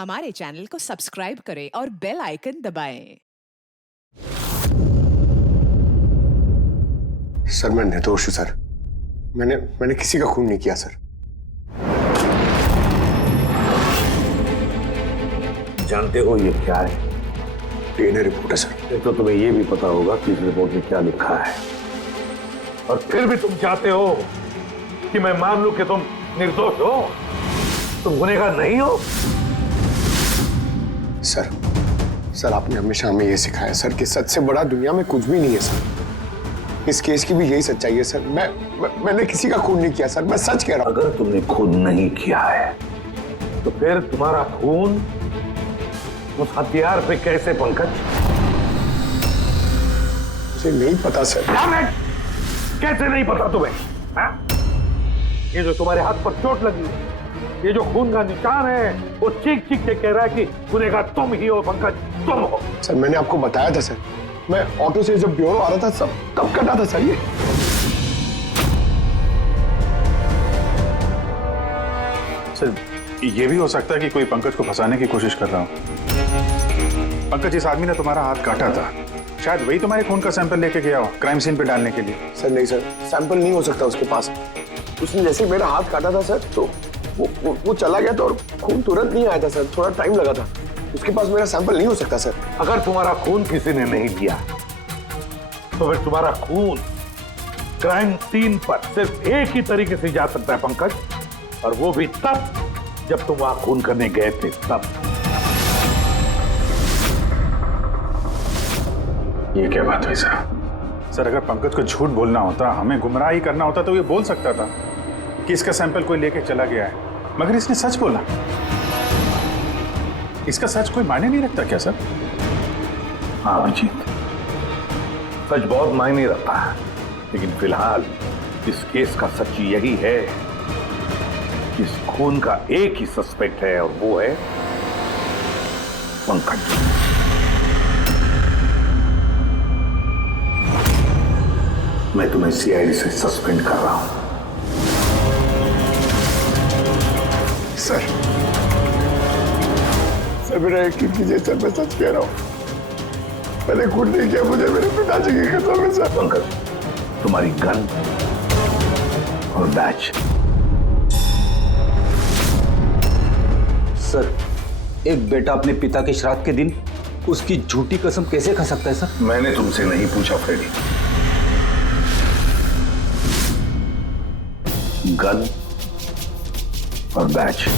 हमारे चैनल को सब्सक्राइब करें और बेल आइकन दबाएं। सर मैं निर्दोष हूं सर। मैंने किसी का खून नहीं किया सर। जानते हो ये क्या है? डीएनए रिपोर्ट है सर। फिर तो तुम्हें ये भी पता होगा कि इस रिपोर्ट में क्या लिखा है, और फिर भी तुम चाहते हो कि मैं मान लूं कि तुम निर्दोष हो, तुम गुनहगार नहीं हो। सर आपने हमेशा हमें यह सिखाया सर कि सच से बड़ा दुनिया में कुछ भी नहीं है सर। इस केस की भी यही सच्चाई है सर। मैंने किसी का खून नहीं किया सर, मैं सच कह रहा हूं। अगर तुमने खून नहीं किया है तो फिर तुम्हारा खून उस हथियार पे कैसे, पंकज? मुझे नहीं पता सर। कैसे नहीं पता तुम्हें? हा? ये जो तुम्हारे हाथ पर चोट लगी है, ये जो खून का निशान है, वो चीख चीख के कह रहा है कि गुनहगार तुम ही हो पंकज, तुम हो। सर मैंने आपको बताया था सर, मैं ऑटो से जब ब्यूरो आ रहा था सब तब कटा था सर। सर ये भी हो सकता है कि कोई पंकज को फंसाने की कोशिश कर रहा हो। पंकज, इस आदमी ने तुम्हारा हाथ काटा था, शायद वही तुम्हारे खून का सैंपल लेके गया हो क्राइम सीन पे डालने के लिए। सर नहीं सर, सैंपल नहीं हो सकता उसके पास। उसने जैसे ही मेरा हाथ काटा था सर तो वो चला गया था और खून तुरंत नहीं आया था सर, थोड़ा टाइम लगा था। उसके पास मेरा सैंपल नहीं हो सकता सर। अगर तुम्हारा खून किसी ने नहीं दिया तो फिर तुम्हारा खून क्राइम सीन पर सिर्फ एक ही तरीके से जा सकता है पंकज, और वो भी तब जब तुम वहां खून करने गए थे तब। ये क्या बात हुई सर? सर अगर पंकज को झूठ बोलना होता, हमें गुमराह ही करना होता तो ये बोल सकता था कि इसका सैंपल कोई लेके चला गया है, मगर इसने सच बोला। इसका सच कोई मायने नहीं रखता क्या सर? हाँ अभिजीत, सच बहुत मायने रखता है, लेकिन फिलहाल इस केस का सच यही है कि इस खून का एक ही सस्पेक्ट है, और वो है पंकज। मैं तुम्हें सीआईडी से सस्पेंड कर रहा हूं। सर मेरा यकीन कीजिए सर, मैं सच कह रहा हूं। मैंने खून नहीं किया, मुझे मेरे पिताजी की कसम है सर। पंकज, तुम्हारी गन और बैच। सर, एक बेटा अपने पिता के श्राद्ध के दिन उसकी झूठी कसम कैसे खा सकता है सर? मैंने तुमसे नहीं पूछा फ्रेडी। गन और बैच।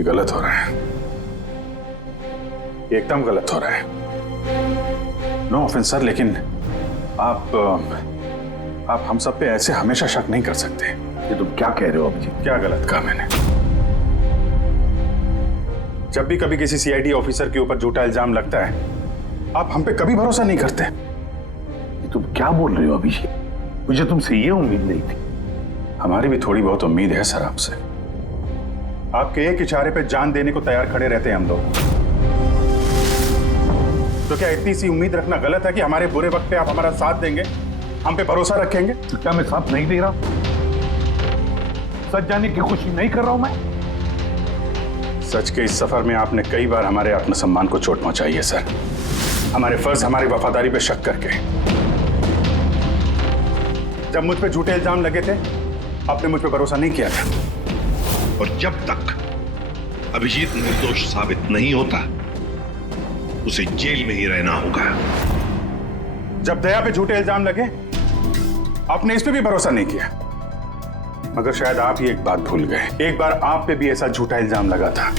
ये गलत हो रहा है, एकदम गलत हो रहा है। नो ऑफेंस सर, लेकिन आप हम सब पे ऐसे हमेशा शक नहीं कर सकते। ये तुम क्या कह रहे हो अभिजीत? क्या गलत कहा मैंने? जब भी कभी किसी सीआईडी ऑफिसर के ऊपर झूठा इल्जाम लगता है, आप हम पे कभी भरोसा नहीं करते। ये तुम क्या बोल रहे हो अभिजीत? मुझे तुमसे ये उम्मीद नहीं थी। हमारी भी थोड़ी बहुत उम्मीद है सर आपसे। आपके एक इशारे पे जान देने को तैयार खड़े रहते हैं हम लोग। तो क्या इतनी सी उम्मीद रखना गलत है कि हमारे बुरे वक्त पे आप हमारा साथ देंगे, हम पे भरोसा रखेंगे? तो क्या मैं साथ नहीं दे रहा? सच जाने की कोशिश नहीं कर रहा हूं मैं? सच के इस सफर में आपने कई बार हमारे आत्मसम्मान को चोट पहुंचाई है सर, हमारे फर्ज, हमारी वफादारी पे शक करके। जब मुझ पे झूठे इल्जाम लगे थे, आपने मुझ पे भरोसा नहीं किया था। और जब तक अभिजीत निर्दोष साबित नहीं होता, उसे जेल में ही रहना होगा। जब दया पे झूठे इल्जाम लगे, आपने इस पे भी भरोसा नहीं किया। मगर शायद आप ही एक बात भूल गए, एक बार आप पे भी ऐसा झूठा इल्जाम लगा था।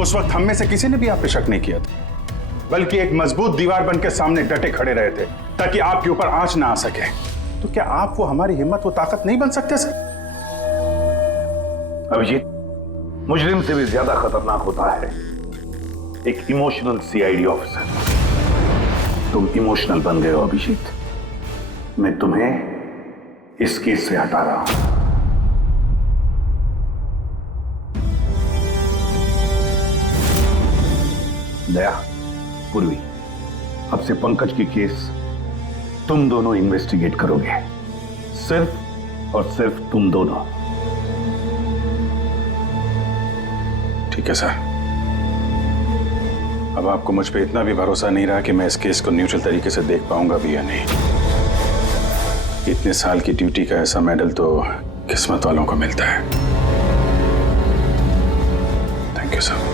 उस वक्त हम में से किसी ने भी आप पे शक नहीं किया था, बल्कि एक मजबूत दीवार बनकर सामने डटे खड़े रहे थे ताकि आपके ऊपर आंच ना आ सके। तो क्या आप वो हमारी हिम्मत, वो ताकत नहीं बन सकते सर? अभिजीत, मुजरिम से भी ज्यादा खतरनाक होता है एक इमोशनल सीआईडी ऑफिसर। तुम इमोशनल बन गए हो अभिजीत। मैं तुम्हें इस केस से हटा रहा हूं। दया, पूर्वी, अब से पंकज की केस तुम दोनों इन्वेस्टिगेट करोगे, सिर्फ और सिर्फ तुम दोनों। ठीक है सर। अब आपको मुझ पे इतना भी भरोसा नहीं रहा कि मैं इस केस को न्यूट्रल तरीके से देख पाऊंगा भी या नहीं। इतने साल की ड्यूटी का ऐसा मेडल तो किस्मत वालों को मिलता है। Thank you sir.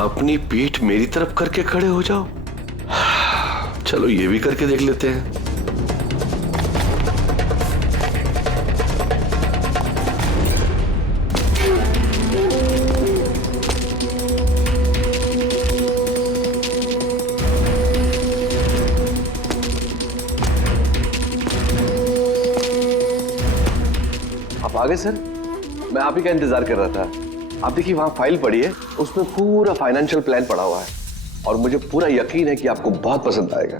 अपनी पीठ मेरी तरफ करके खड़े हो जाओ। चलो ये भी करके देख लेते हैं। आप आ गए सर? मैं आप ही का इंतजार कर रहा था। आप देखिए वहां फाइल पड़ी है, उसमें पूरा फाइनेंशियल प्लान पड़ा हुआ है और मुझे पूरा यकीन है कि आपको बहुत पसंद आएगा।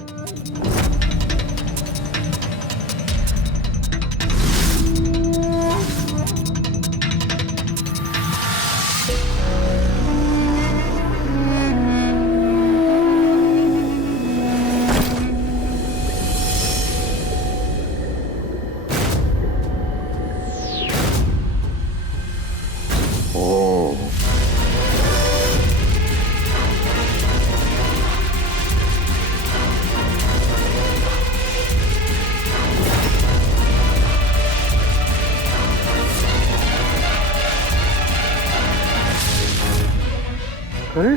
अरे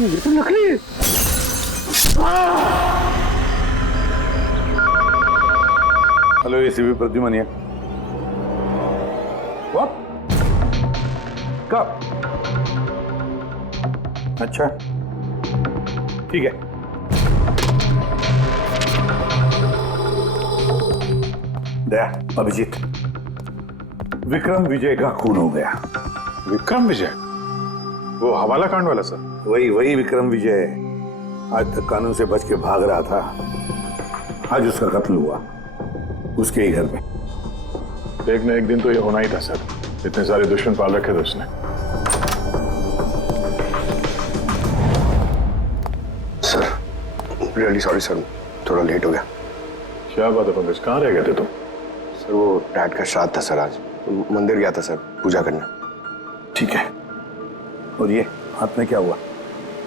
ये तो नकली है। हेलो एसीपी प्रद्युमन है। कब? अच्छा ठीक है। दया, अभिजीत, विक्रम विजय का खून हो गया। विक्रम विजय, वो हवाला कांड वाला सर? वही विक्रम विजय आज तक कानून से बच के भाग रहा था। आज उसका कत्ल हुआ उसके ही घर में। एक न एक दिन तो ये होना ही था सर, इतने सारे दुश्मन पाल रखे थे उसने। सर रियली सॉरी सर, थोड़ा लेट हो गया। क्या बात है पंकज, कहाँ रह गए थे तुम? सर वो डैड का श्राद्ध था सर, आज मंदिर गया था सर पूजा करने। ठीक है, और ये हाथ में क्या हुआ?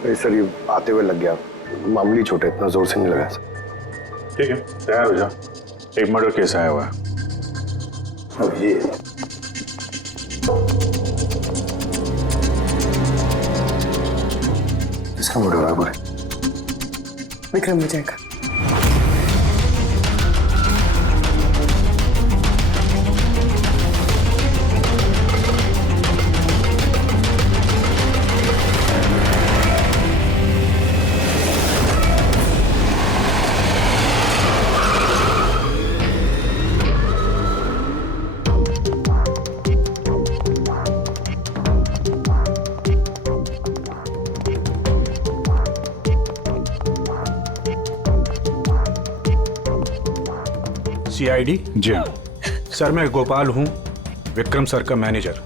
अरे सर ये आते हुए लग गया, मामूली चोट है, इतना जोर से नहीं लगा सर। ठीक है, तैयार हो जाओ, एक मर्डर केस आया हुआ है। अब ये इसका मर्डर हुआ है बुरे, विक्रम विजय का। सीआईडी? जी हाँ। सर मैं गोपाल हूँ, विक्रम सर का मैनेजर।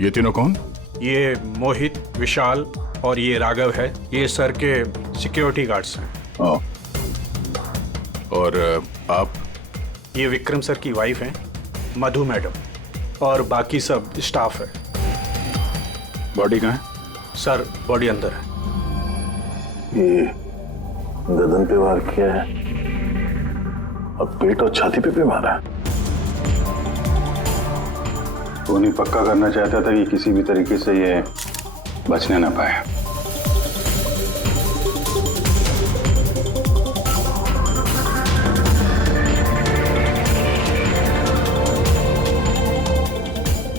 ये तीनों कौन? ये मोहित, विशाल और ये राघव है, ये सर के सिक्योरिटी गार्ड्स हैं। और आप? ये विक्रम सर की वाइफ हैं, मधु मैडम, और बाकी सब स्टाफ है। बॉडी कहाँ है? सर बॉडी अंदर है। ये गर्दन पे वार किया है और पेट और छाती पे भी मारा है। वो नहीं पक्का करना चाहता था कि किसी भी तरीके से ये बचने ना पाए।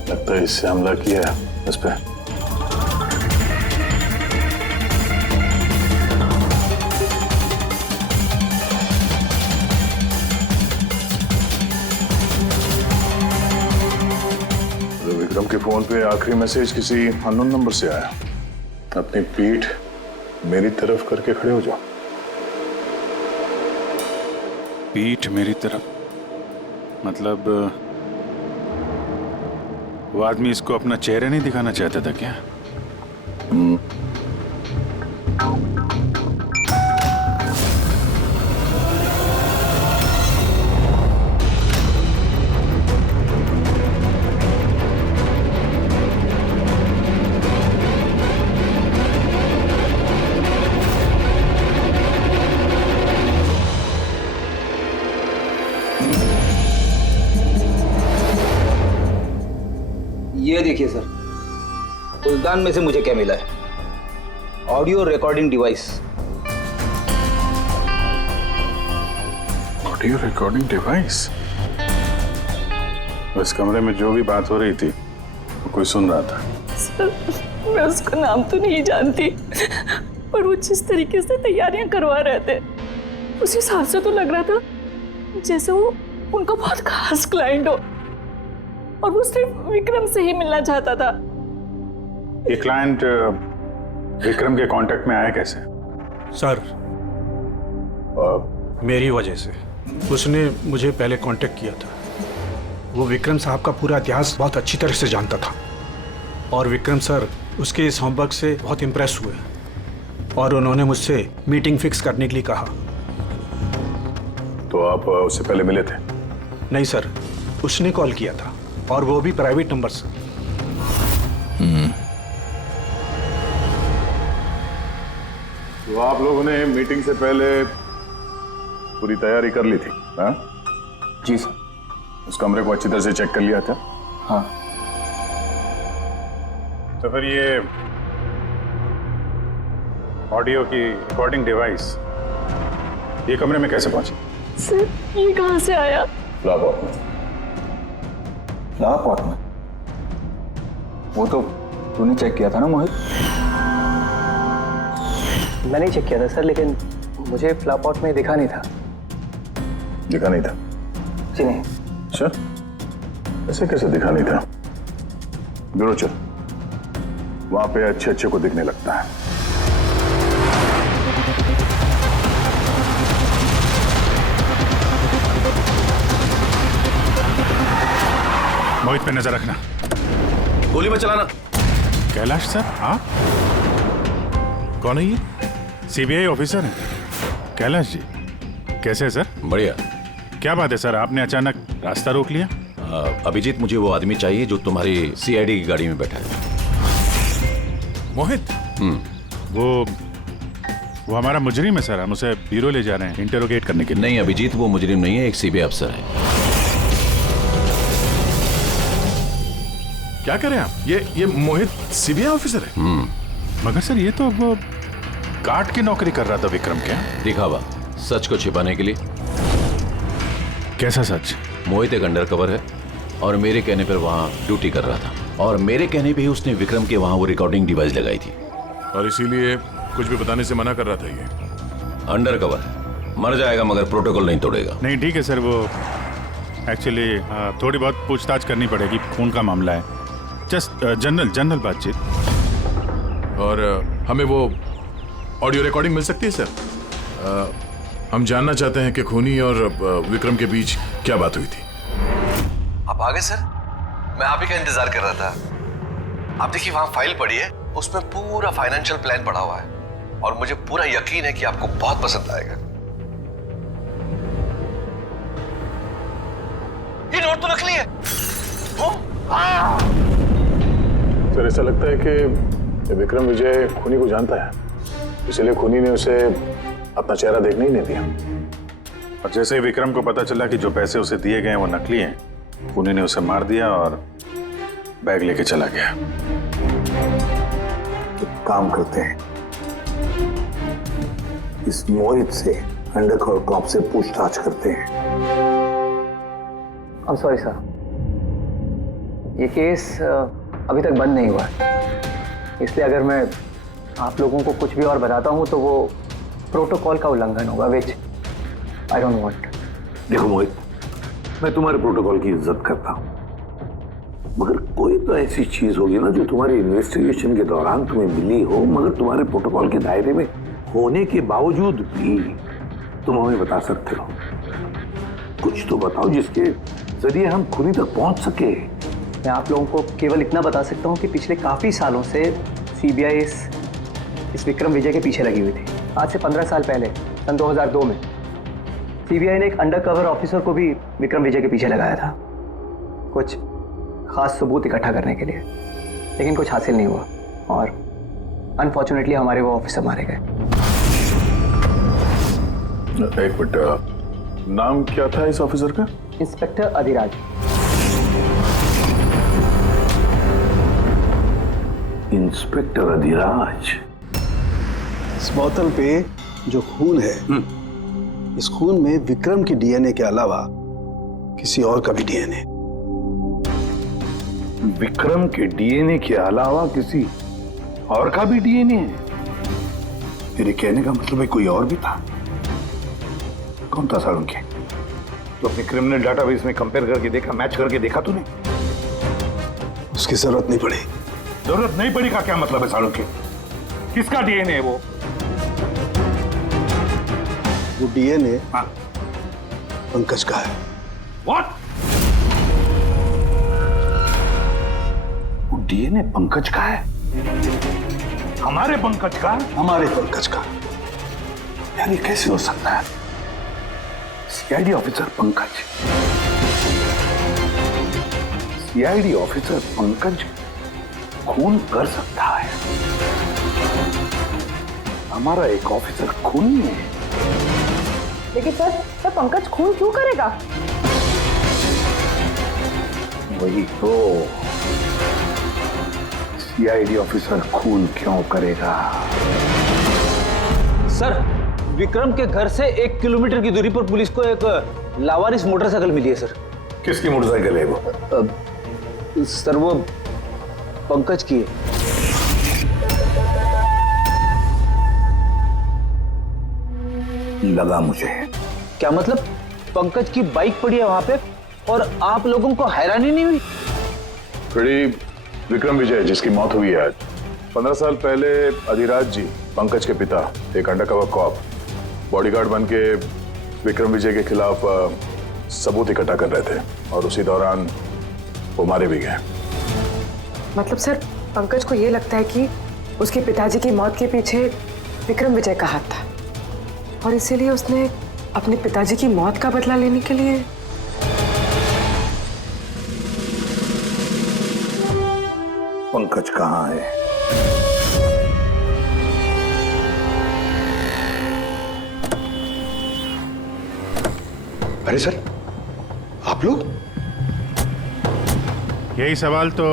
लगता है इससे हमला किया है इस पे। विक्रम के फोन पे आखिरी मैसेज किसी अननोन नंबर से आया। अपनी पीठ मेरी तरफ करके खड़े हो जाओ। पीठ मेरी तरफ मतलब वो आदमी इसको अपना चेहरा नहीं दिखाना चाहता था क्या? ये देखिए सर, उद्यान में से मुझे क्या मिला है? Audio recording device. Audio recording device? इस कमरे में जो भी बात हो रही थी वो कोई सुन रहा था। सर मैं उसका नाम तो नहीं जानती, पर वो जिस तरीके से तैयारियां करवा रहे थे उस हिसाब से तो लग रहा था जैसे वो उनका बहुत खास क्लाइंट हो और वो सिर्फ विक्रम से ही मिलना चाहता था। ये क्लाइंट विक्रम के कांटेक्ट में आया कैसे? सर मेरी वजह से। उसने मुझे पहले कांटेक्ट किया था। वो विक्रम साहब का पूरा इतिहास बहुत अच्छी तरह से जानता था और विक्रम सर उसके इस होमवर्क से बहुत इम्प्रेस हुए और उन्होंने मुझसे मीटिंग फिक्स करने के लिए कहा। तो आप उससे पहले मिले थे? नहीं सर, उसने कॉल किया था और वो भी प्राइवेट नंबर से। तो आप लोगों ने मीटिंग से पहले पूरी तैयारी कर ली थी? हाँ जी सर। उस कमरे को अच्छी तरह से चेक कर लिया था? हाँ। तो फिर ये ऑडियो की रिकॉर्डिंग डिवाइस ये कमरे में कैसे पहुंची? सर ये कहाँ से आया? फ्लावर में। फ्लावर पॉट में? वो तो तूने चेक किया था ना मोहित? मैंने चेक किया था सर, लेकिन मुझे फ्लावर पॉट में दिखा नहीं था। दिखा नहीं था? जी नहीं। अच्छा, ऐसे कैसे दिखा नहीं था? ब्यूरो चल, वहां पे अच्छे अच्छे को दिखने लगता है। मोहित पे नजर रखना। गोली में चलाना। कैलाश सर, आप कौन है? ये सीबीआई ऑफिसर है कैलाश जी। कैसे है सर? बढ़िया। क्या बात है सर, आपने अचानक रास्ता रोक लिया? अभिजीत, मुझे वो आदमी चाहिए जो तुम्हारी सीआईडी की गाड़ी में बैठा है। मोहित? वो हमारा मुजरिम है सर, हम उसे ब्यूरो ले जा रहे हैं इंटरोगेट करने के लिए। नहीं अभिजीत, वो मुजरिम नहीं है, एक सीबीआई अफसर है। क्या करें आप? ये मोहित सीबीआई ऑफिसर है? मगर सर ये तो वो गार्ड की नौकरी कर रहा था विक्रम। क्या दिखावा? सच को छिपाने के लिए। कैसा सच? मोहित एक अंडरकवर है और मेरे कहने पर वहाँ ड्यूटी कर रहा था, और मेरे कहने पे ही उसने विक्रम के वहाँ वो रिकॉर्डिंग डिवाइस लगाई थी, और इसीलिए कुछ भी बताने से मना कर रहा था। ये अंडरकवर है, मर जाएगा मगर प्रोटोकॉल नहीं तोड़ेगा। नहीं ठीक है सर, वो एक्चुअली थोड़ी बहुत पूछताछ करनी पड़ेगी, खून का मामला है। जस्ट जनरल बातचीत। और हमें वो ऑडियो रिकॉर्डिंग मिल सकती है सर? हम जानना चाहते हैं कि खूनी और विक्रम के बीच क्या बात हुई थी। आप आ गए सर? मैं आप ही का इंतजार कर रहा था। आप देखिए वहां फाइल पड़ी है, उसमें पूरा फाइनेंशियल प्लान पड़ा हुआ है और मुझे पूरा यकीन है कि आपको बहुत पसंद आएगा। ये नोट तो नकली है। सर ऐसा लगता है कि विक्रम विजय खूनी को जानता है, इसलिए खूनी ने उसे अपना चेहरा देखने ही नहीं दिया। और जैसे ही विक्रम को पता चला कि जो पैसे उसे दिए गए वो नकली हैं, खूनी ने उसे मार दिया और बैग लेके चला गया। तो काम करते हैं, इस मोहित से अंडरकवर कॉप से पूछताछ करते हैं। सॉरी सर, ये केस अभी तक बंद नहीं हुआ है, इसलिए अगर मैं आप लोगों को कुछ भी और बताता हूँ तो वो प्रोटोकॉल का उल्लंघन होगा, विच आई डोंट वांट। देखो मोहित, मैं तुम्हारे प्रोटोकॉल की इज्जत करता हूँ, मगर कोई तो ऐसी चीज होगी ना जो तुम्हारी इन्वेस्टिगेशन के दौरान तुम्हें मिली हो, मगर तुम्हारे प्रोटोकॉल के दायरे में होने के बावजूद भी तुम हमें बता सकते हो। कुछ तो बताओ जिसके जरिए हम खूनी तक पहुंच सके। मैं आप लोगों को केवल इतना बता सकता हूँ कि पिछले काफ़ी सालों से सीबीआई इस विक्रम विजय के पीछे लगी हुई थी। आज से 15 साल पहले सन 2002 में सीबीआई ने एक अंडरकवर ऑफिसर को भी विक्रम विजय के पीछे लगाया था, कुछ खास सबूत इकट्ठा करने के लिए, लेकिन कुछ हासिल नहीं हुआ और अनफॉर्चुनेटली हमारे वो ऑफिसर मारे गए। एक मिनट, नाम क्या था इस ऑफिसर का? इंस्पेक्टर अधिराज। इंस्पेक्टर अधिराज। इस बोतल पे जो खून है, इस खून में विक्रम की डीएनए के अलावा किसी और का भी डीएनए। विक्रम के डीएनए के अलावा किसी और का भी डीएनए है? मेरे कहने का मतलब है कोई और भी था। कौन था सालुंखे? तो अपने क्रिमिनल डाटाबेस में कंपेयर करके देखा, मैच करके देखा तूने? उसकी जरूरत नहीं पड़ी। जरूरत नहीं पड़ी का क्या मतलब है सालुंखे? किसका डीएनए है वो? वो डीएनए पंकज का है। व्हाट? वो डीएनए पंकज का है? हमारे पंकज का? हमारे पंकज का। यार ये कैसे हो सकता है? CID officer Pankaj, CID officer Pankaj खून कर सकता है? हमारा एक ऑफिसर खून है। लेकिन सर पंकज खून क्यों करेगा? वही तो, सीआईडी ऑफिसर खून क्यों करेगा? सर, विक्रम के घर से 1 किलोमीटर की दूरी पर पुलिस को एक लावारिस मोटरसाइकिल मिली है सर। किसकी मोटरसाइकिल है वो? सर वो पंकज की है। लगा मुझे। क्या मतलब? पंकज की बाइक पड़ी है वहां पे और आप लोगों को हैरानी नहीं हुई? विक्रम विजय जिसकी मौत हुई है आज, 15 साल पहले अधिराज जी, पंकज के पिता, एक अंडरकवर कॉप, बॉडीगार्ड बन के विक्रम विजय के खिलाफ सबूत इकट्ठा कर रहे थे और उसी दौरान वो मारे भी गए। मतलब सर, पंकज को ये लगता है कि उसके पिताजी की मौत के पीछे विक्रम विजय का हाथ था और इसीलिए उसने अपने पिताजी की मौत का बदला लेने के लिए। पंकज कहाँ है? अरे सर, आप लोग? यही सवाल तो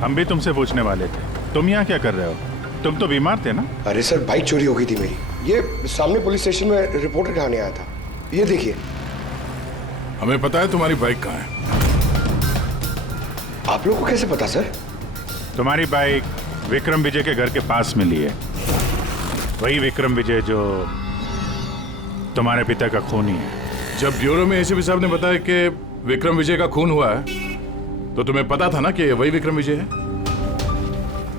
हम भी तुमसे पूछने वाले थे। तुम यहाँ क्या कर रहे हो? तुम तो बीमार थे ना? अरे सर, बाइक चोरी हो गई थी मेरी। ये सामने पुलिस स्टेशन में रिपोर्टर कराने आया था। ये देखिए। हमें पता है तुम्हारी बाइक कहाँ है। आप लोगों को कैसे पता सर? तुम्हारी बाइक विक्रम विजय के घर के पास मिली है। वही विक्रम विजय जो तुम्हारे पिता का खूनी है। जब ब्यूरो में एसीपी साहब ने बताया कि विक्रम विजय का खून हुआ है, तो तुम्हें पता था ना कि वही विक्रम विजय है?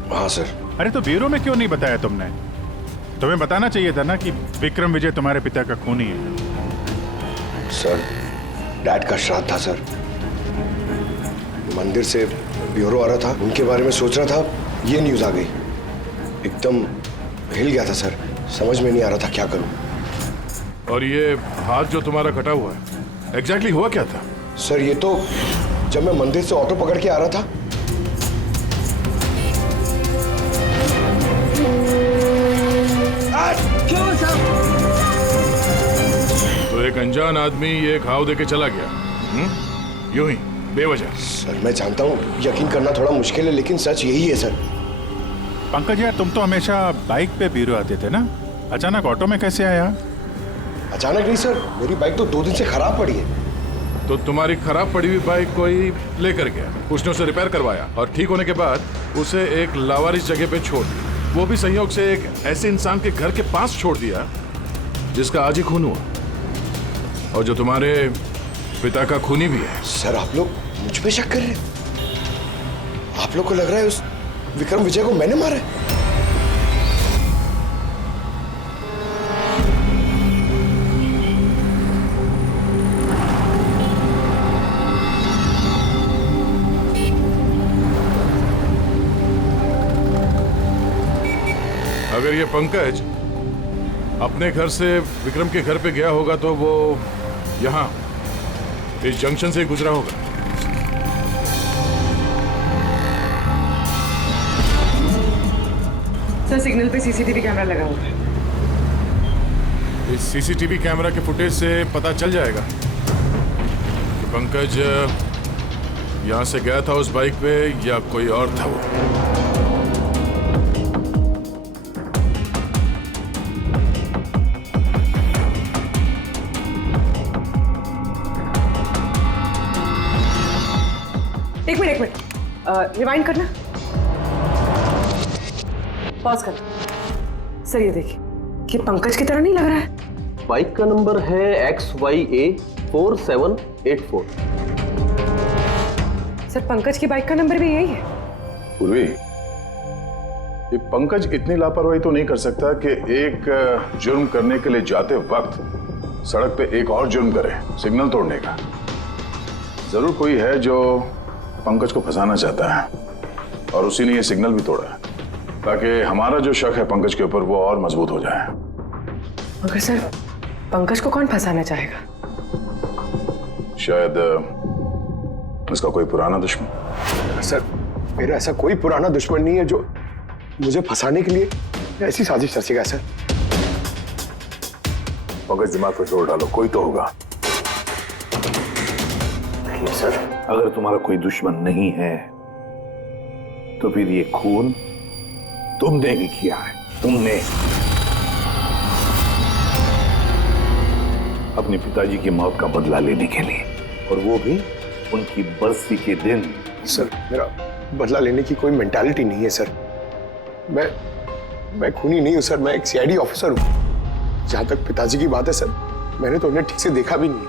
हाँ सर। अरे तो ब्यूरो में क्यों नहीं बताया तुमने? तुम्हें बताना चाहिए था ना कि विक्रम विजय तुम्हारे पिता का खूनी है। सर, डैड का श्राद्ध था सर। मंदिर से ब्यूरो आ रहा था, उनके बारे में सोच रहा था, ये न्यूज आ गई। एकदम हिल गया था सर, समझ में नहीं आ रहा था क्या करूं। और ये हाथ जो तुम्हारा कटा हुआ है, एग्जैक्टली हुआ क्या था? सर, ये तो जब मैं मंदिर से ऑटो पकड़ के आ रहा था, तो एक अनजान आदमी ये घाव देके चला गया, यूं ही बेवजह। सर, मैं जानता हूँ यकीन करना थोड़ा मुश्किल है, लेकिन सच यही है सर। पंकज यार, तुम तो हमेशा बाइक पे ब्यूरो आते थे ना, अचानक ऑटो में कैसे आया? अचानक नहीं सर, मेरी बाइक तो 2 दिन से खराब पड़ी है। तो तुम्हारी खराब पड़ी हुई बाइक कोई लेकर गया, उसने उसे रिपेयर करवाया और ठीक होने के बाद उसे एक लावारिस जगह पे छोड़ दिया। वो भी संयोग से एक ऐसे इंसान के घर के पास छोड़ दिया जिसका आज ही खून हुआ और जो तुम्हारे पिता का खूनी भी है। सर, आप लोग मुझ पे शक कर रहे हैं? आप लोग को लग रहा है उस विक्रम विजय को मैंने मारा है? अगर ये पंकज अपने घर से विक्रम के घर पे गया होगा तो वो यहाँ इस जंक्शन से ही गुजरा होगा। सर, सिग्नल पे सीसीटीवी कैमरा लगा हुआ है। इस सीसीटीवी कैमरा के फुटेज से पता चल जाएगा कि पंकज यहाँ से गया था उस बाइक पे या कोई और था वो। एक मिनट रिवाइंड करना, पॉज कर। सर, ये देखिए, कि पंकज की तरह नहीं लग रहा है। बाइक का नंबर है XYA 4784। सर, पंकज की बाइक का नंबर भी यही है। पूर्वी, ये पंकज इतनी लापरवाही तो नहीं कर सकता कि एक जुर्म करने के लिए जाते वक्त सड़क पे एक और जुर्म करे, सिग्नल तोड़ने का। जरूर कोई है जो पंकज को फंसाना चाहता है और उसी ने ये सिग्नल भी तोड़ा है ताकि हमारा जो शक है पंकज के ऊपर वो और मजबूत हो जाए। मगर सर, पंकज को कौन फंसाना चाहेगा? शायद इसका कोई पुराना दुश्मन। सर, मेरा ऐसा कोई पुराना दुश्मन नहीं है जो मुझे फंसाने के लिए ऐसी साजिश रचेगा। सर, पंकज, दिमाग पर जोर डालो, कोई तो होगा। नहीं सर, अगर तुम्हारा कोई दुश्मन नहीं है तो फिर ये खून तुमने ही किया है। तुमने अपने पिताजी की मौत का बदला लेने के लिए, और वो भी उनकी बरसी के दिन। सर, मेरा बदला लेने की कोई मेंटालिटी नहीं है सर। मैं खूनी नहीं हूं सर, मैं एक CID ऑफिसर हूं। जहां तक पिताजी की बात है सर, मैंने तो उन्हें ठीक से देखा भी नहीं।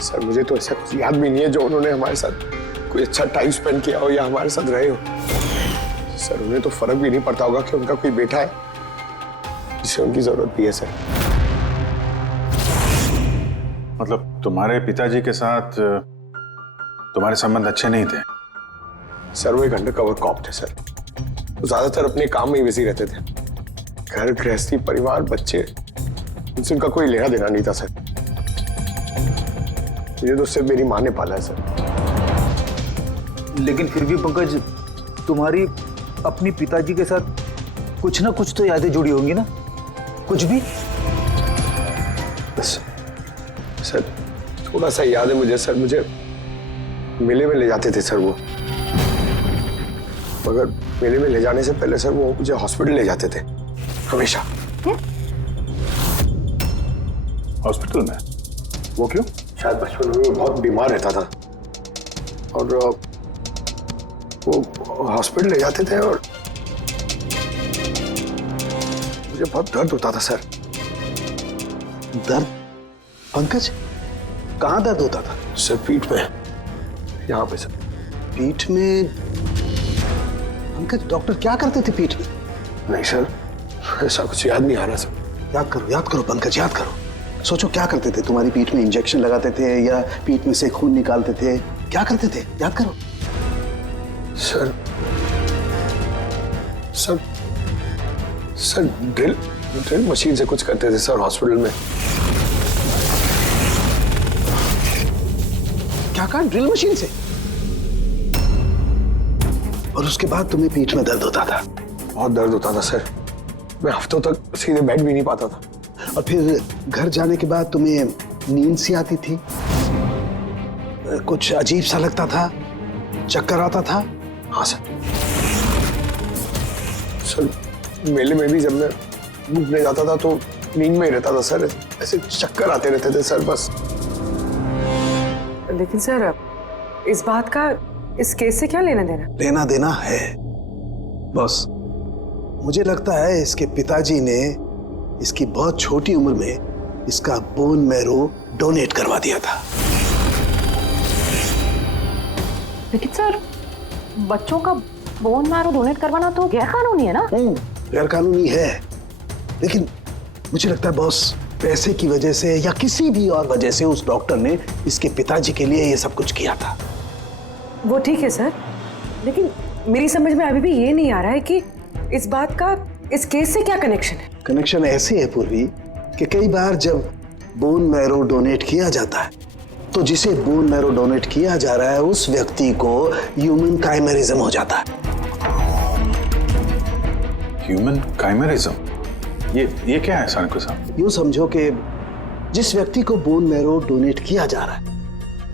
सर मुझे तो ऐसा कुछ याद भी नहीं है जो उन्होंने हमारे साथ कोई अच्छा टाइम स्पेंड किया हो या हमारे साथ रहे हो। सर उन्हें तो फर्क भी नहीं पड़ता होगा कि उनका कोई बेटा है जिसे उनकी जरूरत भी है। सर मतलब तुम्हारे पिताजी के साथ तुम्हारे संबंध अच्छे नहीं थे? सर वो एक अंडरकवर कॉप थे सर। वो ज्यादातर अपने काम में ही बिजी रहते थे। घर गृहस्थी परिवार बच्चे उनसे उनका कोई लेना देना नहीं था सर। मुझे तो सिर्फ मेरी माँ ने पाला है सर। लेकिन फिर भी पंकज, तुम्हारी अपनी पिताजी के साथ कुछ ना कुछ तो यादें जुड़ी होंगी ना? कुछ भी? बस सर थोड़ा सा याद है मुझे सर। मुझे मेले में ले जाते थे सर वो, मगर मेले में ले जाने से पहले सर वो मुझे हॉस्पिटल ले जाते थे हमेशा। हॉस्पिटल में? वो क्यों? शायद बचपन में वो बहुत बीमार रहता था और वो हॉस्पिटल ले जाते थे और मुझे बहुत दर्द होता था सर। दर्द? पंकज, कहाँ दर्द होता था? सर पीठ में, यहाँ पे सर। पीठ में? पंकज, डॉक्टर क्या करते थे पीठ में? नहीं सर, ऐसा कुछ याद नहीं आ रहा सर। याद करो पंकज, याद करो। सोचो क्या करते थे? तुम्हारी पीठ में इंजेक्शन लगाते थे या पीठ में से खून निकालते थे? क्या करते थे? याद करो। Sir sir sir drill machine से कुछ करते थे सर हॉस्पिटल में। क्या कहा? ड्रिल मशीन से? और उसके बाद तुम्हें पीठ में दर्द होता था? बहुत दर्द होता था सर। मैं हफ्तों तक सीधे बैठ भी नहीं पाता था। और फिर घर जाने के बाद तुम्हें नींद सी आती थी? कुछ अजीब सा लगता था? चक्कर आता था? हाँ सर। सर मेले में भी जब मैं घूमने जाता था तो नींद में ही रहता था सर। ऐसे चक्कर आते रहते थे सर बस। लेकिन सर इस बात का इस केस से क्या लेना देना? लेना देना है बॉस। मुझे लगता है इसके पिताजी ने इसकी बहुत छोटी उम्र में इसका बोन मैरो डोनेट करवा दिया था। लेकिन सर बच्चों का बोन मैरो डोनेट करवाना तो गैर कानूनी है ना? गैर कानूनी है, लेकिन मुझे लगता है बॉस पैसे की वजह से या किसी भी और वजह से उस डॉक्टर ने इसके पिताजी के लिए ये सब कुछ किया था। वो ठीक है सर, लेकिन मेरी समझ में अभी भी ये नहीं आ रहा है कि इस बात का इस केस से क्या कनेक्शन है? कनेक्शन ऐसे है पूर्वी कि कई बार जब बोन मैरो डोनेट किया जाता है तो जिसे बोन मैरो डोनेट किया जा रहा है उस व्यक्ति को ह्यूमन काइमेरिज्म हो जाता है। ह्यूमन काइमेरिज्म? ये क्या है सानकू साहब? यूं समझो कि जिस व्यक्ति को बोन मैरो डोनेट किया जा रहा है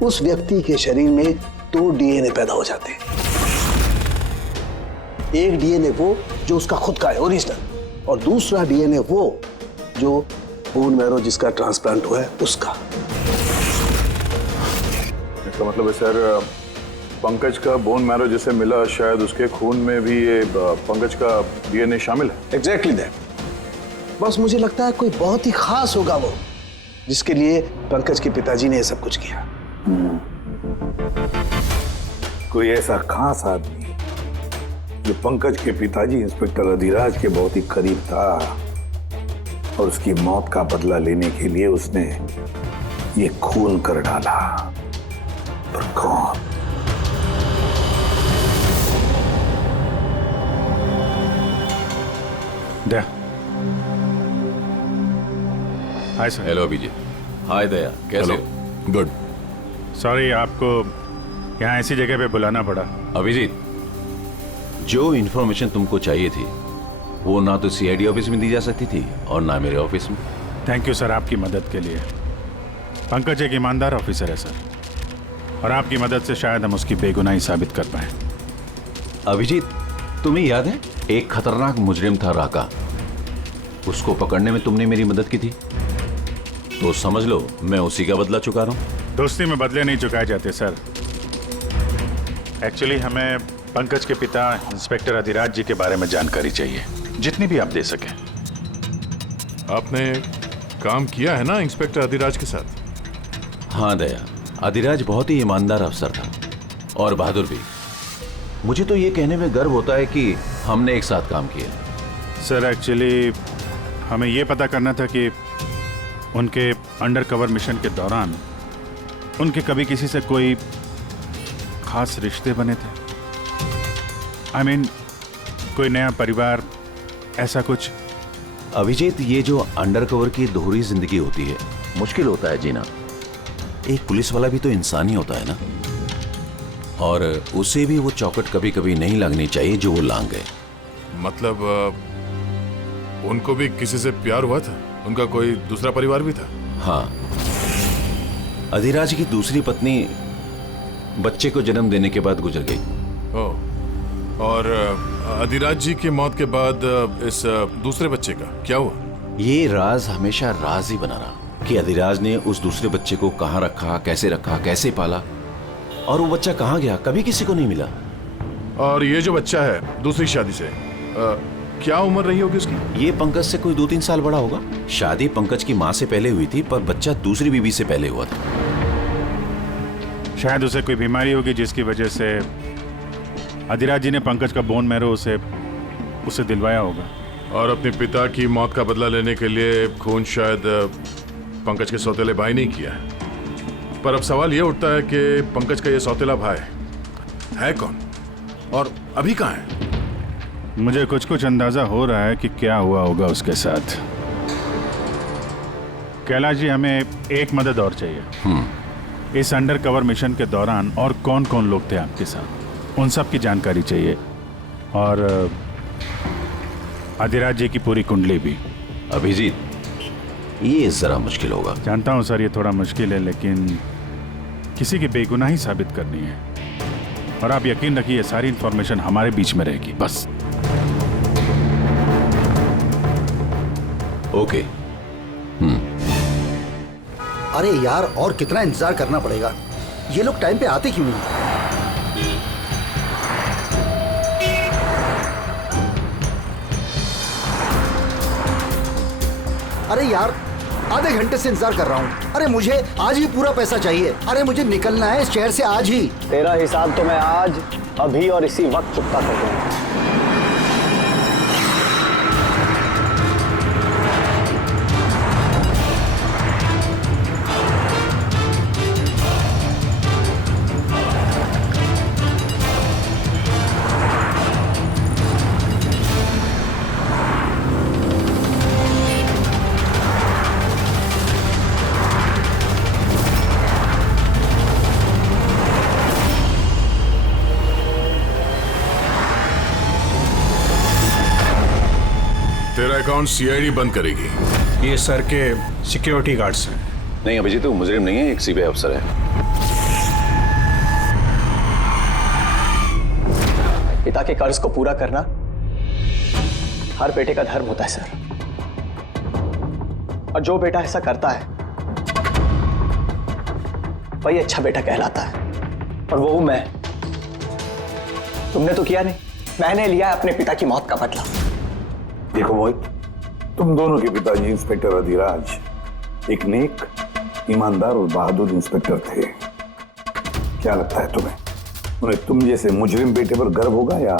उस व्यक्ति के शरीर में 2 डीएनए पैदा हो जाते हैं। एक डीएनए वो जो उसका खुद का है ओरिजिनल, और दूसरा डीएनए वो जो बोन मैरो जिसका ट्रांसप्लांट हुआ है उसका। इसका मतलब है सर पंकज का बोन मैरो जिसे मिला शायद उसके खून में भी ये पंकज का डीएनए शामिल है। Exactly that. बस मुझे लगता है कोई बहुत ही खास होगा वो जिसके लिए पंकज के पिताजी ने ये सब कुछ किया। कोई ऐसा खास आदमी जो पंकज के पिताजी इंस्पेक्टर अधिराज के बहुत ही करीब था और उसकी मौत का बदला लेने के लिए उसने ये खून कर डाला। पर कौन? Hi sir. हेलो अभिजीत। हाय दया, कैसे हो? गुड। सॉरी आपको यहाँ ऐसी जगह पे बुलाना पड़ा। अभिजीत, जो इन्फॉर्मेशन तुमको चाहिए थी वो ना तो सीआईडी ऑफिस में दी जा सकती थी और ना मेरे ऑफिस में। थैंक यू सर आपकी मदद के लिए। पंकज एक ईमानदार ऑफिसर है सर, और आपकी मदद से शायद हम उसकी बेगुनाही साबित कर पाए। अभिजीत, तुम्हें याद है एक खतरनाक मुजरिम था राका, उसको पकड़ने में तुमने मेरी मदद की थी, तो समझ लो मैं उसी का बदला चुका रहा हूं। दोस्ती में बदले नहीं चुकाए जाते सर। एक्चुअली हमें पंकज के पिता इंस्पेक्टर अधिराज जी के बारे में जानकारी चाहिए, जितनी भी आप दे सकें। आपने काम किया है ना इंस्पेक्टर अधिराज के साथ? हाँ दया, अधिराज बहुत ही ईमानदार अफसर था और बहादुर भी। मुझे तो ये कहने में गर्व होता है कि हमने एक साथ काम किया। सर एक्चुअली हमें ये पता करना था कि उनके अंडरकवर मिशन के दौरान उनके कभी किसी से कोई खास रिश्ते बने थे। I mean, कोई नया परिवार, ऐसा कुछ। अभिजीत, ये जो अंडरकवर की दोहरी जिंदगी होती है, मुश्किल होता है जीना। एक पुलिस वाला भी तो इंसान ही होता है ना, और उसे भी वो चौकट कभी कभी नहीं लगनी चाहिए जो वो लांग गए। मतलब उनको भी किसी से प्यार हुआ था? उनका कोई दूसरा परिवार भी था? हाँ, अधिराज की दूसरी पत्नी बच्चे को जन्म देने के बाद गुजर गई। ओह, और अधिराज जी की मौत के बाद इस दूसरे बच्चे का क्या हुआ? ये राज हमेशा राज ही बना रहा कि अधिराज ने उस दूसरे बच्चे को कहाँ रखा, कैसे पाला, और वो बच्चा कहाँ गया, कभी किसी को नहीं मिला। और ये जो बच्चा है दूसरी शादी से, क्या उम्र रही होगी उसकी? ये पंकज से कोई 2-3 साल बड़ा होगा। शादी पंकज की माँ से पहले हुई थी, पर बच्चा दूसरी बीवी से पहले हुआ था। शायद उसे कोई बीमारी होगी जिसकी वजह से अधिराज जी ने पंकज का बोन मैरो उसे दिलवाया होगा। और अपने पिता की मौत का बदला लेने के लिए खून शायद पंकज के सौतेले भाई ने किया है। पर अब सवाल ये उठता है कि पंकज का ये सौतेला भाई है कौन और अभी कहाँ है? मुझे कुछ अंदाजा हो रहा है कि क्या हुआ होगा उसके साथ। कैलाश जी, हमें एक मदद और चाहिए। इस अंडरकवर मिशन के दौरान और कौन कौन लोग थे आपके साथ, उन सब की जानकारी चाहिए, और अधिराज जी की पूरी कुंडली भी। अभिजीत, ये जरा मुश्किल होगा। जानता हूं सर, ये थोड़ा मुश्किल है, लेकिन किसी की बेगुनाही साबित करनी है, और आप यकीन रखिए सारी इंफॉर्मेशन हमारे बीच में रहेगी बस। ओके। अरे यार, और कितना इंतजार करना पड़ेगा? ये लोग टाइम पे आते क्यों नहीं? अरे यार, आधे घंटे से इंतजार कर रहा हूँ। अरे मुझे आज ही पूरा पैसा चाहिए। अरे मुझे निकलना है इस शहर से आज ही। तेरा हिसाब तो मैं आज, अभी और इसी वक्त चुकता कर दूंगा। तेरा अकाउंट सीआईडी बंद करेगी। ये सर के सिक्योरिटी गार्ड्स हैं। नहीं अभिजीत, तो मुजरिम नहीं है, एक सीबीआई अफसर है। पिता के कर्ज को पूरा करना हर बेटे का धर्म होता है सर, और जो बेटा ऐसा करता है वही अच्छा बेटा कहलाता है, और वो हूं मैं। तुमने तो किया नहीं, मैंने लिया अपने पिता की मौत का बदला। देखो मोहित, तुम दोनों के पिताजी इंस्पेक्टर अधिराज एक नेक, ईमानदार और बहादुर इंस्पेक्टर थे। क्या लगता है तुम्हें, उन्हें तुम जैसे मुजरिम बेटे पर गर्व होगा या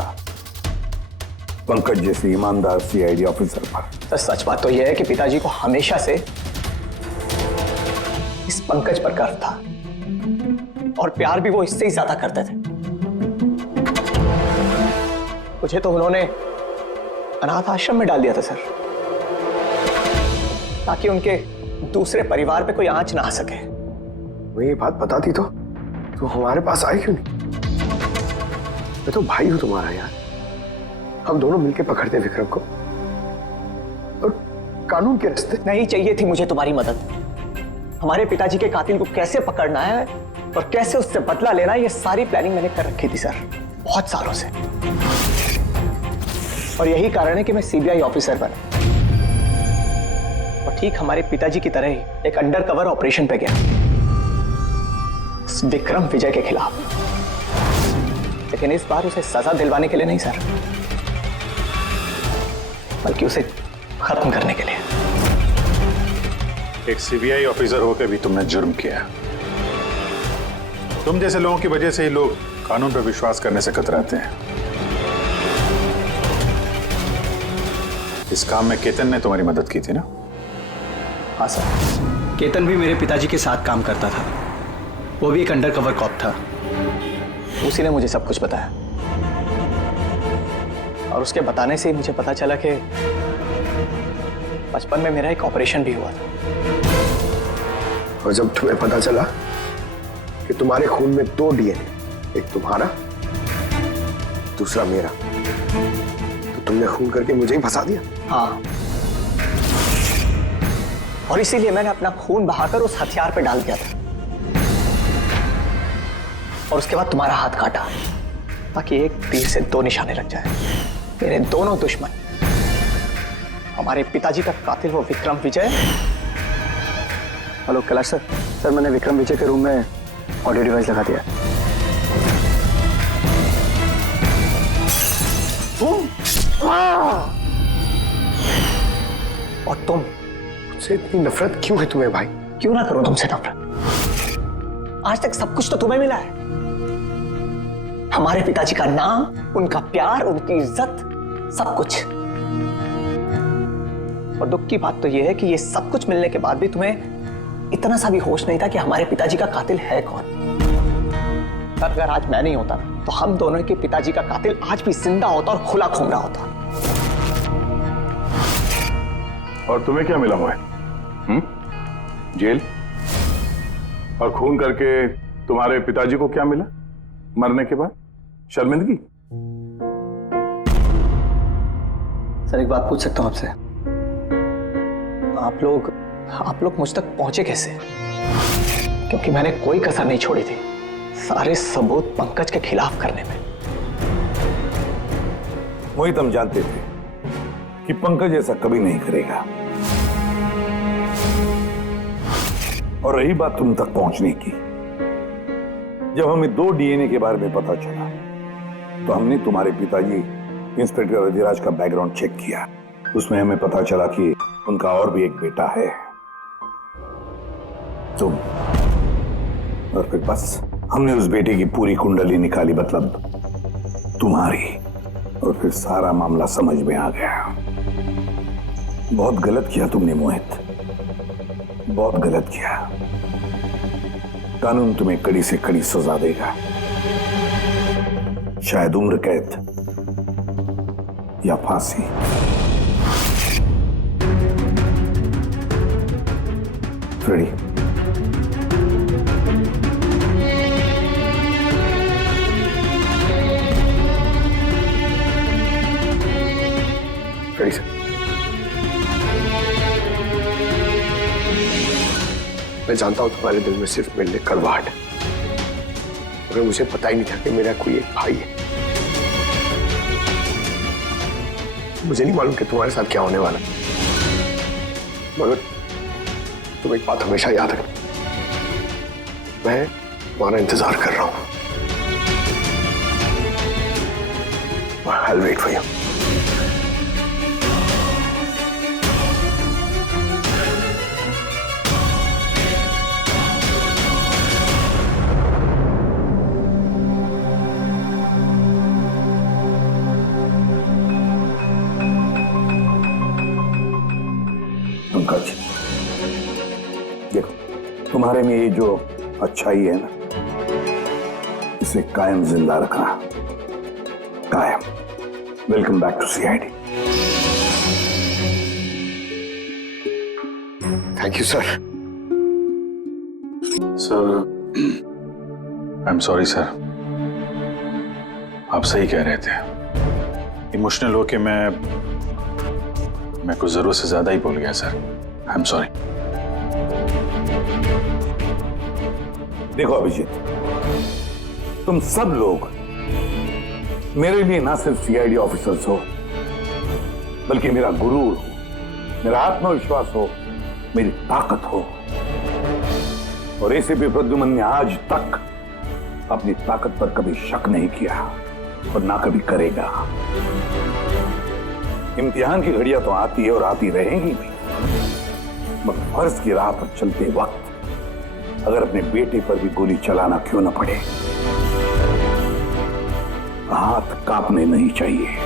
पंकज जैसे ईमानदार सीआईडी ऑफिसर पर? तो सच बात तो यह है कि पिताजी को हमेशा से इस पंकज पर गर्व था, और प्यार भी वो इससे ही ज्यादा करते थे। मुझे तो उन्होंने अनाथ आश्रम में डाल दिया था सर, ताकि उनके दूसरे परिवार पे कोई आंच ना आ सके। वो ये बात बताती तो हमारे पास आई क्यों नहीं? मैं तो भाई हूं तुम्हारा यार। हम दोनों मिलके पकड़ते विक्रम को, और कानून के रास्ते। नहीं चाहिए थी मुझे तुम्हारी मदद। हमारे पिताजी के कातिल को कैसे पकड़ना है और कैसे उससे बदला लेना है, ये सारी प्लानिंग मैंने कर रखी थी सर, बहुत सालों से। और यही कारण है कि मैं सीबीआई ऑफिसर बना, और ठीक हमारे पिताजी की तरह ही एक अंडरकवर ऑपरेशन पे गया उस विक्रम विजय के खिलाफ। लेकिन इस बार उसे सजा दिलवाने के लिए नहीं सर, बल्कि उसे खत्म करने के लिए। एक सीबीआई ऑफिसर होकर भी तुमने जुर्म किया। तुम जैसे लोगों की वजह से ही लोग कानून पर विश्वास करने से कतराते हैं। इस काम में केतन ने तुम्हारी मदद की थी ना? हाँ सर, केतन भी मेरे पिताजी के साथ काम करता था। वो भी एक अंडरकवर कॉप था। उसी ने मुझे सब कुछ बताया और उसके बताने से ही मुझे पता चला कि बचपन में मेरा एक ऑपरेशन भी हुआ था। और जब तुम्हें पता चला कि तुम्हारे खून में 2 डीएनए, एक तुम्हारा दूसरा मेरा, तो तुमने खून करके मुझे ही फंसा दिया। हाँ, और इसीलिए मैंने अपना खून बहाकर उस हथियार पे डाल दिया था और उसके बाद तुम्हारा हाथ काटा ताकि एक तीर से 2 निशाने लग जाए। मेरे दोनों दुश्मन, हमारे पिताजी का कातिल वो विक्रम विजय। हेलो कैलाश सर, सर मैंने विक्रम विजय के रूम में ऑडियो डिवाइस लगा दिया। और तुम, मुझसे इतनी नफरत क्यों है तुम्हें भाई? क्यों ना करो तुमसे नफरत? आज तक सब कुछ तो तुम्हें मिला है। हमारे पिताजी का नाम, उनका प्यार, उनकी इज्जत, सब कुछ। और दुख की बात तो यह है कि ये सब कुछ मिलने के बाद भी तुम्हें इतना सा भी होश नहीं था कि हमारे पिताजी का कातिल है कौन। अगर आज मैं नहीं होता तो हम दोनों के पिताजी का कातिल आज भी जिंदा होता और खुला घूम रहा होता। और तुम्हें क्या मिला हुआ है? जेल? और खून करके तुम्हारे पिताजी को क्या मिला मरने के बाद? शर्मिंदगी? सर एक बात पूछ सकता हूं आपसे? आप लोग मुझ तक पहुंचे कैसे? क्योंकि मैंने कोई कसर नहीं छोड़ी थी सारे सबूत पंकज के खिलाफ करने में। मोहित, हम जानते थे कि पंकज ऐसा कभी नहीं करेगा। और रही बात तुम तक पहुंचने की, जब हमें 2 डीएनए के बारे में पता चला तो हमने तुम्हारे पिताजी इंस्पेक्टर अधिराज का बैकग्राउंड चेक किया। उसमें हमें पता चला कि उनका और भी एक बेटा है, तुम। और फिर बस हमने उस बेटे की पूरी कुंडली निकाली, मतलब तुम्हारी। और फिर सारा मामला समझ में आ गया। बहुत गलत किया तुमने मोहित, बहुत गलत किया। कानून तुम्हें कड़ी से कड़ी सजा देगा, शायद उम्र कैद या फांसी। रेडी? Ready sir. मैं जानता हूं तुम्हारे दिल में सिर्फ मेरे लिए कड़वाहट है, मगर मुझे पता ही नहीं था कि मेरा कोई एक भाई है। मुझे नहीं मालूम कि तुम्हारे साथ क्या होने वाला, मगर तुम एक बात हमेशा याद रखना, मैं तुम्हारा इंतजार कर रहा हूं। I'll wait for you. Pankaj, देखो, तुम्हारे में ये जो अच्छाई है ना, इसे कायम जिंदा रखना, कायम। Welcome back to CID. Thank you sir. Sir, I am sorry sir. आप सही कह रहे थे। इमोशनल होके मैं कुछ जरूरत से ज्यादा ही बोल गया सर। I am sorry. देखो अभिजीत, तुम सब लोग मेरे लिए ना सिर्फ सीआईडी ऑफिसर्स हो, बल्कि मेरा गुरूर हो, मेरा आत्मविश्वास हो, मेरी ताकत हो। और एसीपी प्रद्युमन ने आज तक अपनी ताकत पर कभी शक नहीं किया और ना कभी करेगा। इम्तिहान की घड़ियां तो आती है और आती रहेंगी भी, मगर फर्ज की राह पर चलते वक्त अगर अपने बेटे पर भी गोली चलाना क्यों न पड़े, हाथ कांपने नहीं चाहिए।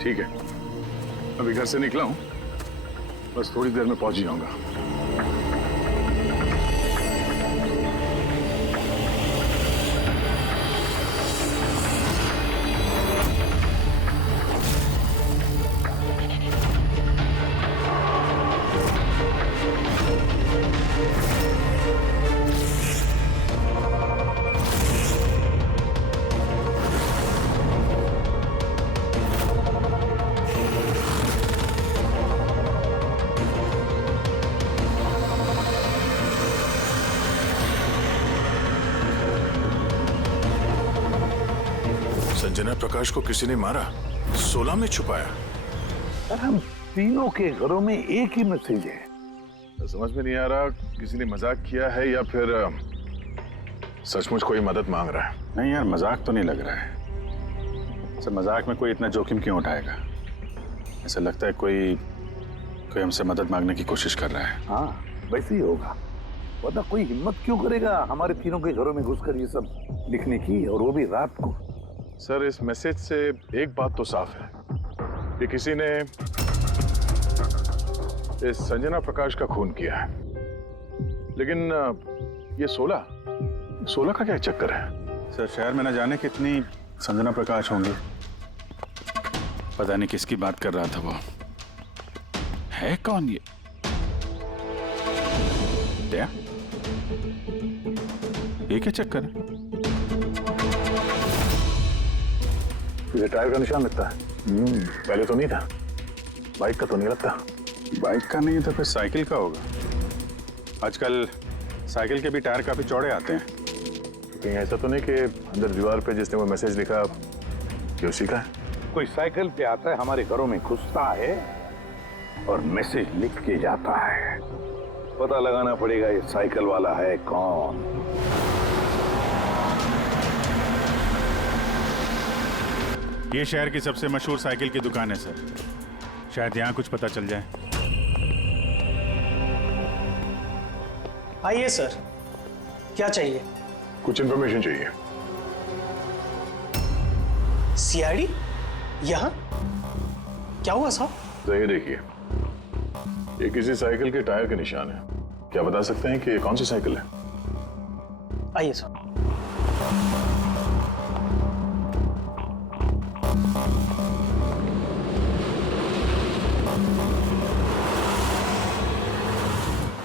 ठीक है, अभी घर से निकला हूं, बस थोड़ी देर में पहुंच ही जाऊंगा। संजना प्रकाश को किसी ने मारा, 16 में छुपाया। पर हम तीनों के घरों में एक ही मैसेज है। तो समझ में नहीं आ रहा किसी ने मजाक किया है या फिर सचमुच कोई मदद मांग रहा है। नहीं यार, मजाक तो नहीं लग रहा है। सर मजाक में कोई इतना जोखिम क्यों उठाएगा? ऐसा लगता है कोई हमसे मदद मांगने की कोशिश कर रहा है। हाँ वैसे ही होगा, वरना कोई हिम्मत क्यों करेगा हमारे तीनों के घरों में घुसकर ये सब लिखने की, और वो भी रात को। सर इस मैसेज से एक बात तो साफ है कि किसी ने इस संजना प्रकाश का खून किया है, लेकिन ये 16 का क्या चक्कर है? सर शहर में न जाने कितनी संजना प्रकाश होंगी, पता नहीं किसकी बात कर रहा था वो। है कौन ये? क्या चक्कर है? तुझे टायर का निशान लगता है? पहले तो नहीं था। बाइक का तो नहीं लगता। बाइक का नहीं तो फिर साइकिल का होगा। आजकल साइकिल के भी टायर काफी चौड़े आते हैं। कहीं ऐसा तो नहीं कि अंदर दीवार पे जिसने वो मैसेज लिखा कि उसी का है? कोई साइकिल पे आता है, हमारे घरों में घुसता है और मैसेज लिख के जाता है। पता लगाना पड़ेगा ये साइकिल वाला है कौन। ये शहर की सबसे मशहूर साइकिल की दुकान है सर। शायद यहाँ कुछ पता चल जाए। आइए सर, क्या चाहिए? कुछ इन्फॉर्मेशन चाहिए। सीआईडी यहाँ? क्या हुआ साहब? तो ये देखिए, ये किसी साइकिल के टायर के निशान है। क्या बता सकते हैं कि ये कौन सी साइकिल है? आइए सर।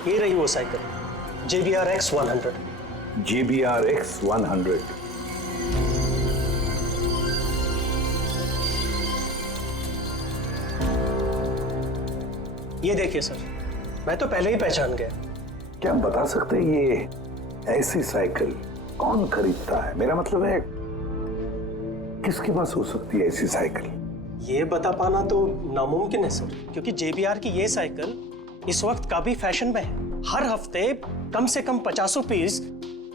ये रही वो साइकिल, JBR-X 100। JBR-X 100। ये देखिए सर, मैं तो पहले ही पहचान गया। क्या बता सकते हैं ये ऐसी साइकिल कौन खरीदता है? मेरा मतलब है किसके पास हो सकती है ऐसी साइकिल? ये बता पाना तो नामुमकिन है सर, क्योंकि JBR की ये साइकिल इस वक्त काफी फैशन में है। हर हफ्ते कम से कम 50 पीस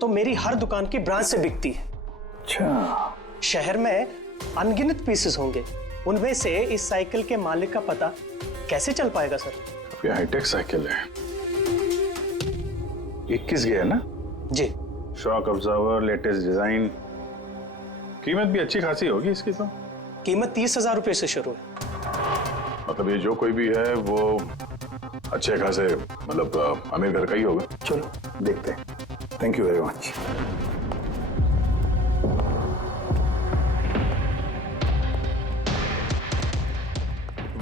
तो मेरी हर दुकान की ब्रांच से बिकती है। अच्छा। शहर में अनगिनत पीसेस होंगे, उनमें से इस साइकिल के मालिक का पता कैसे चल पाएगा सर? ये हाईटेक साइकिल है। 21 गियर ना? जी। Shock absorber, latest design. कीमत भी अच्छी खासी होगी इसकी तो। कीमत 30,000 रुपए से शुरू है। मतलब ये जो कोई भी है वो अच्छे खासे, मतलब अमीर घर का ही होगा। चलो देखते हैं। Thank you very much.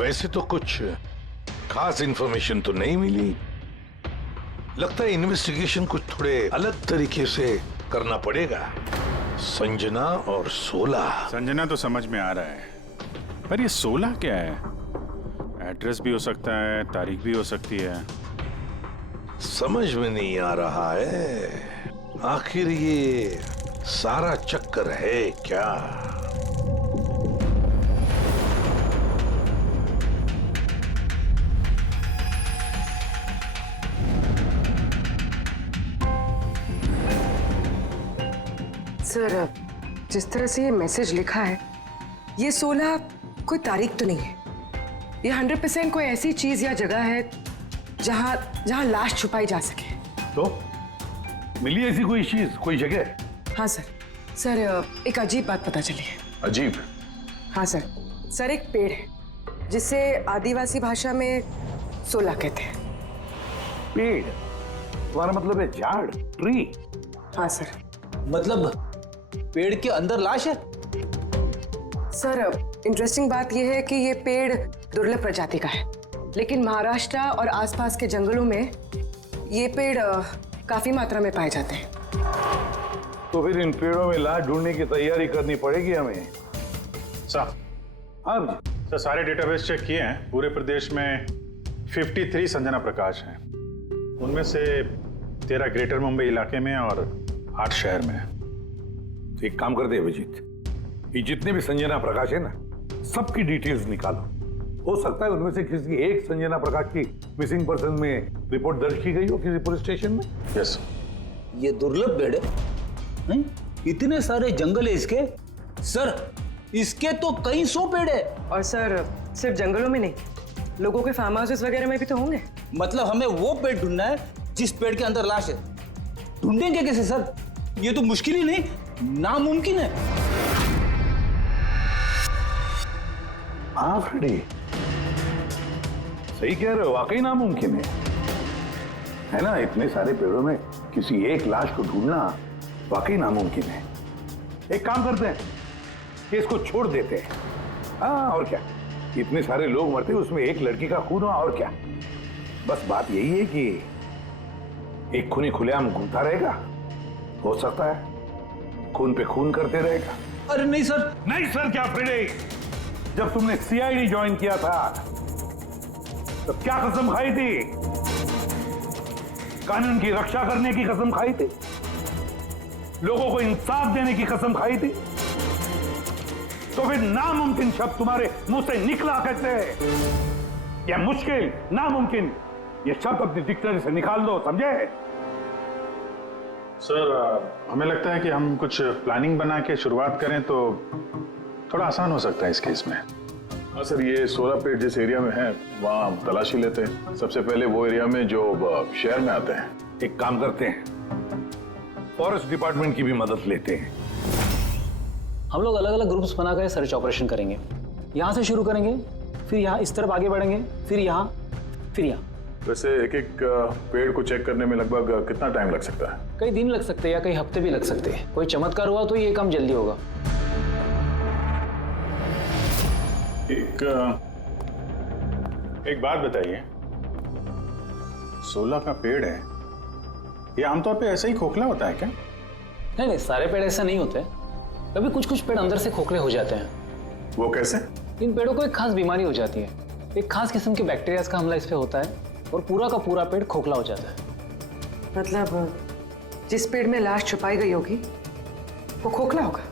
वैसे तो कुछ खास इंफॉर्मेशन तो नहीं मिली। लगता है इन्वेस्टिगेशन कुछ थोड़े अलग तरीके से करना पड़ेगा। संजना और 16। संजना तो समझ में आ रहा है, पर ये 16 क्या है? एड्रेस भी हो सकता है, तारीख भी हो सकती है। समझ में नहीं आ रहा है आखिर ये सारा चक्कर है क्या। सर, जिस तरह से ये मैसेज लिखा है, ये 16 कोई तारीख तो नहीं है। ये 100% कोई ऐसी चीज या जगह है जहां लाश छुपाई जा सके। तो मिली ऐसी कोई चीज, कोई जगह? हाँ सर। सर, एक अजीब बात पता चली है। अजीब? हाँ सर, एक पेड़ है जिसे आदिवासी भाषा में 16 कहते हैं। पेड़? तुम्हारा मतलब है झाड़, ट्री? हाँ सर। मतलब पेड़ के अंदर लाश है? सर, इंटरेस्टिंग बात यह है कि ये पेड़ दुर्लभ प्रजाति का है, लेकिन महाराष्ट्र और आसपास के जंगलों में ये पेड़ काफी मात्रा में पाए जाते हैं। तो फिर इन पेड़ों में लाश ढूंढने की तैयारी करनी पड़ेगी हमें। साहब, हाँ सर, सारे डेटाबेस चेक किए हैं। पूरे प्रदेश में 53 संजना प्रकाश हैं। उनमें से 13 ग्रेटर मुंबई इलाके में और 8 शहर में है। तो एक काम करते हैं अभिजीत, ये जितने भी संजना प्रकाश है ना, सबकी डिटेल्स निकालो। हो सकता है उनमें से किसी एक संजना प्रकाश की मिसिंग पर्सन में रिपोर्ट दर्ज की गई हो किसी पुलिस स्टेशन में। यस। ये दुर्लभ पेड़ है? नहीं? इतने सारे जंगल है इसके। सर, इसके तो कई 100 पेड़ है। और सर, सिर्फ जंगलों में नहीं, लोगों के फार्म हाउसेस वगैरह में भी तो होंगे। मतलब हमें वो पेड़ ढूंढना है जिस पेड़ के अंदर लाश है। ढूंढेंगे कैसे सर? ये तो मुश्किल ही नहीं, नामुमकिन है। हाँ फ्रेडी, सही कह रहे हो, वाकई नामुमकिन है ना? इतने सारे पेड़ों में किसी एक लाश को ढूंढना वाकई नामुमकिन है। एक काम करते हैं कि इसको छोड़ देते हैं। हाँ, और क्या, इतने सारे लोग मरते उसमें एक लड़की का खून हुआ, और क्या। बस बात यही है कि एक खूनी खुलेआम घूमता रहेगा, हो सकता है खून पे खून करते रहेगा। अरे नहीं सर। नहीं सर क्या फ्रेडी, जब तुमने CID ज्वाइन किया था तो क्या कसम खाई थी? कानून की रक्षा करने की कसम खाई थी? लोगों को इंसाफ देने की कसम खाई थी? तो फिर नामुमकिन शब्द तुम्हारे मुंह से निकला कैसे? या मुश्किल, नामुमकिन, ये शब्द अपनी डिक्शनरी से निकाल दो, समझे? सर, हमें लगता है कि हम कुछ प्लानिंग बना के शुरुआत करें तो थोड़ा आसान हो सकता है इस केस में। हाँ सर, ये 16 पेड़ जिस एरिया में है वहाँ हम तलाशी लेते हैं। सबसे पहले वो एरिया में जो शहर में आते हैं। एक काम करते हैं, फॉरेस्ट डिपार्टमेंट की भी मदद लेते हैं। हम लोग अलग अलग ग्रुप्स बनाकर सर्च ऑपरेशन करेंगे। यहाँ से शुरू करेंगे, फिर यहाँ इस तरफ आगे बढ़ेंगे, फिर यहाँ, फिर यहाँ। वैसे एक एक पेड़ को चेक करने में लगभग कितना टाइम लग सकता है? कई दिन लग सकते हैं या कई हफ्ते भी लग सकते हैं। कोई चमत्कार हुआ तो ये काम जल्दी होगा। एक बात बताइए, 16 का पेड़ है, ये आमतौर पे ऐसे ही खोखला होता है क्या? नहीं नहीं, सारे पेड़ ऐसे नहीं होते। कभी कुछ कुछ पेड़ अंदर से खोखले हो जाते हैं। वो कैसे? इन पेड़ों को एक खास बीमारी हो जाती है। एक खास किस्म के बैक्टीरियाज का हमला इस पे होता है और पूरा का पूरा पेड़ खोखला हो जाता है। मतलब जिस पेड़ में लाश छुपाई गई होगी वो खोखला होगा?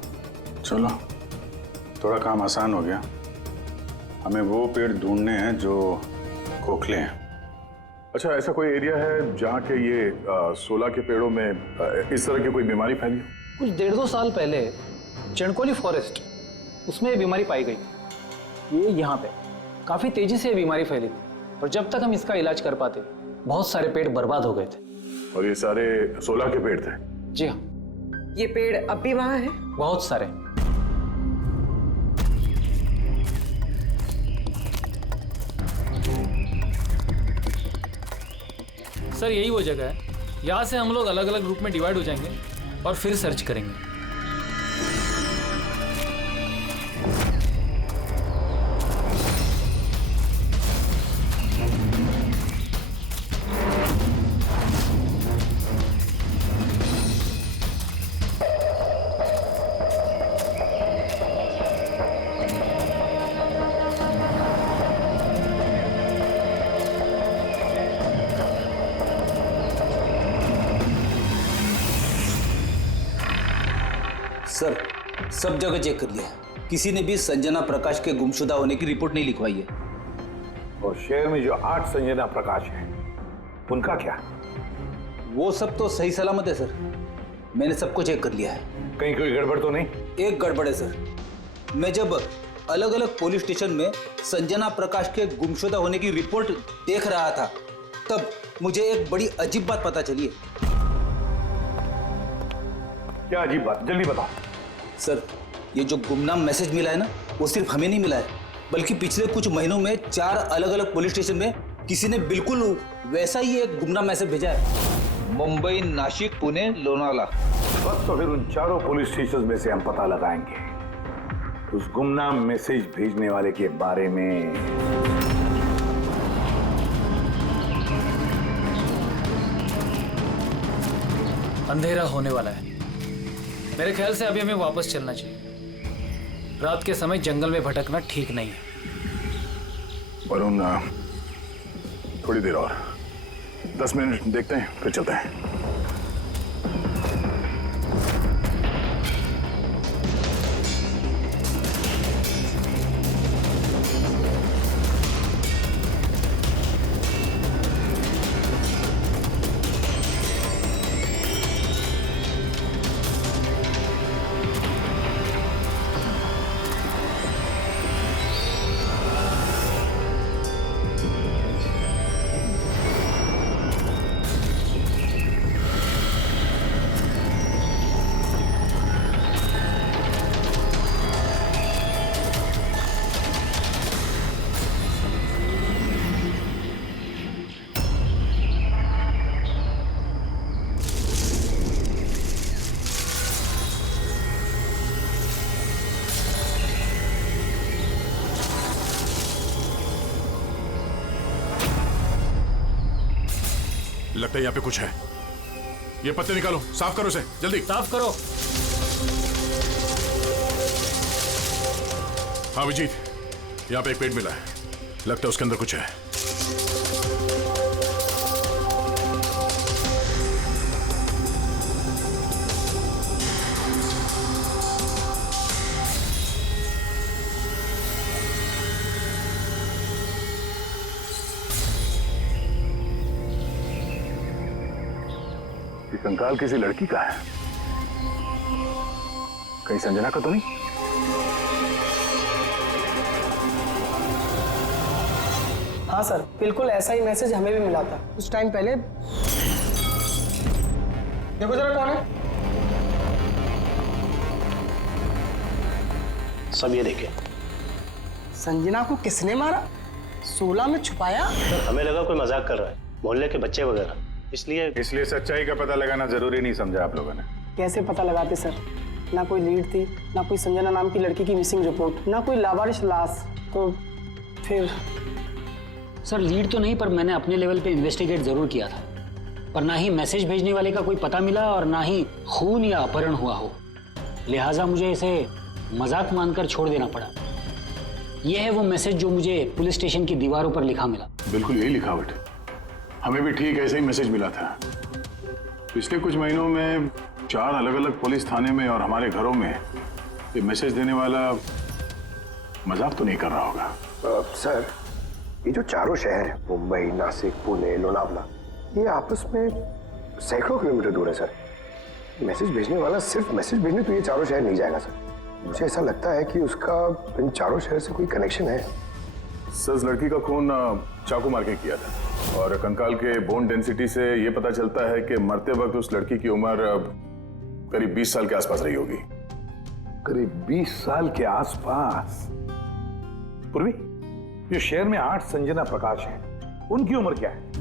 चलो, थोड़ा काम आसान हो गया। हमें वो पेड़ ढूंढने हैं जो खोखले हैं। अच्छा, ऐसा कोई एरिया है जहाँ के ये 16 के पेड़ों में इस तरह की कोई बीमारी फैली? कुछ 1.5-2 साल पहले चणकोली फॉरेस्ट, उसमें ये बीमारी पाई गई। ये यहाँ पे काफी तेजी से ये बीमारी फैली थी और जब तक हम इसका इलाज कर पाते बहुत सारे पेड़ बर्बाद हो गए थे। और ये सारे 16 के पेड़ थे? जी हाँ। ये पेड़ अब भी वहां है? बहुत सारे। सर, यही वो जगह है। यहाँ से हम लोग अलग अलग ग्रुप में डिवाइड हो जाएंगे और फिर सर्च करेंगे। सर, सब जगह चेक कर लिया, किसी ने भी संजना प्रकाश के गुमशुदा होने की रिपोर्ट नहीं लिखवाई है। और शहर में जो 8 संजना प्रकाश हैं, उनका क्या? वो सब तो सही सलामत है सर। मैंने सबको चेक कर लिया है। कहीं कोई गड़बड़ तो नहीं? एक गड़बड़ है सर। मैं जब अलग अलग पुलिस स्टेशन में संजना प्रकाश के गुमशुदा होने की रिपोर्ट देख रहा था तब मुझे एक बड़ी अजीब बात पता चली है। क्या अजीब बात? जल्दी बताओ। सर, ये जो गुमनाम मैसेज मिला है ना, वो सिर्फ हमें नहीं मिला है, बल्कि पिछले कुछ महीनों में 4 अलग अलग पुलिस स्टेशन में किसी ने बिल्कुल वैसा ही एक गुमनाम मैसेज भेजा है। मुंबई, नासिक, पुणे, लोनावाला। बस तो फिर उन चारों पुलिस स्टेशन में से हम पता लगाएंगे उस गुमनाम मैसेज भेजने वाले के बारे में। अंधेरा होने वाला है। मेरे ख्याल से अभी हमें वापस चलना चाहिए। रात के समय जंगल में भटकना ठीक नहीं है। वरुण, थोड़ी देर और 10 मिनट देखते हैं, फिर चलते हैं। लगता है यहाँ पे कुछ है। ये पत्ते निकालो, साफ करो इसे, जल्दी साफ करो। हाँ विजीत, यहाँ पे एक पेड़ मिला है, लगता है उसके अंदर कुछ है। कंकाल किसी लड़की का है, कहीं संजना का तो नहीं? हाँ सर, बिल्कुल ऐसा ही मैसेज हमें भी मिला था कुछ टाइम पहले। देखो जरा कौन है। सब ये देखे। संजना को किसने मारा? 16 में छुपाया? सर हमें लगा कोई मजाक कर रहा है, मोहल्ले के बच्चे वगैरह, इसलिए सच्चाई का पता लगाना जरूरी नहीं समझा आप लोगों ने? कैसे पता लगाते सर? ना कोई लीड थी, ना कोई संजना नाम की लड़की की मिसिंग रिपोर्ट, ना कोई लावारिश लाश, तो फिर सर लीड तो नहीं, पर मैंने अपने लेवल पे इन्वेस्टिगेट जरूर किया था, पर ना ही मैसेज भेजने वाले का कोई पता मिला और ना ही खून या अपहरण हुआ हो, लिहाजा मुझे इसे मजाक मानकर छोड़ देना पड़ा। यह है वो मैसेज जो मुझे पुलिस स्टेशन की दीवारों पर लिखा मिला। बिल्कुल यही लिखावट, हमें भी ठीक ऐसे ही मैसेज मिला था। पिछले कुछ महीनों में 4 अलग अलग पुलिस थाने में और हमारे घरों में ये मैसेज देने वाला मजाक तो नहीं कर रहा होगा। सर, ये जो चारों शहर है, मुंबई, नासिक, पुणे, लोनावला, ये आपस में सैकड़ों किलोमीटर दूर है सर। मैसेज भेजने वाला सिर्फ मैसेज भेजने तो ये चारों शहर नहीं जाएगा सर। मुझे ऐसा लगता है कि उसका इन चारों शहर से कोई कनेक्शन है। सर, उस लड़की का खून चाकू मार के किया था और कंकाल के बोन डेंसिटी से ये पता चलता है कि मरते वक्त उस लड़की की उम्र करीब 20 साल के आसपास रही होगी। करीब 20 साल के आसपास। पूर्वी, जो शहर में 8 संजना प्रकाश हैं, उनकी उम्र क्या है?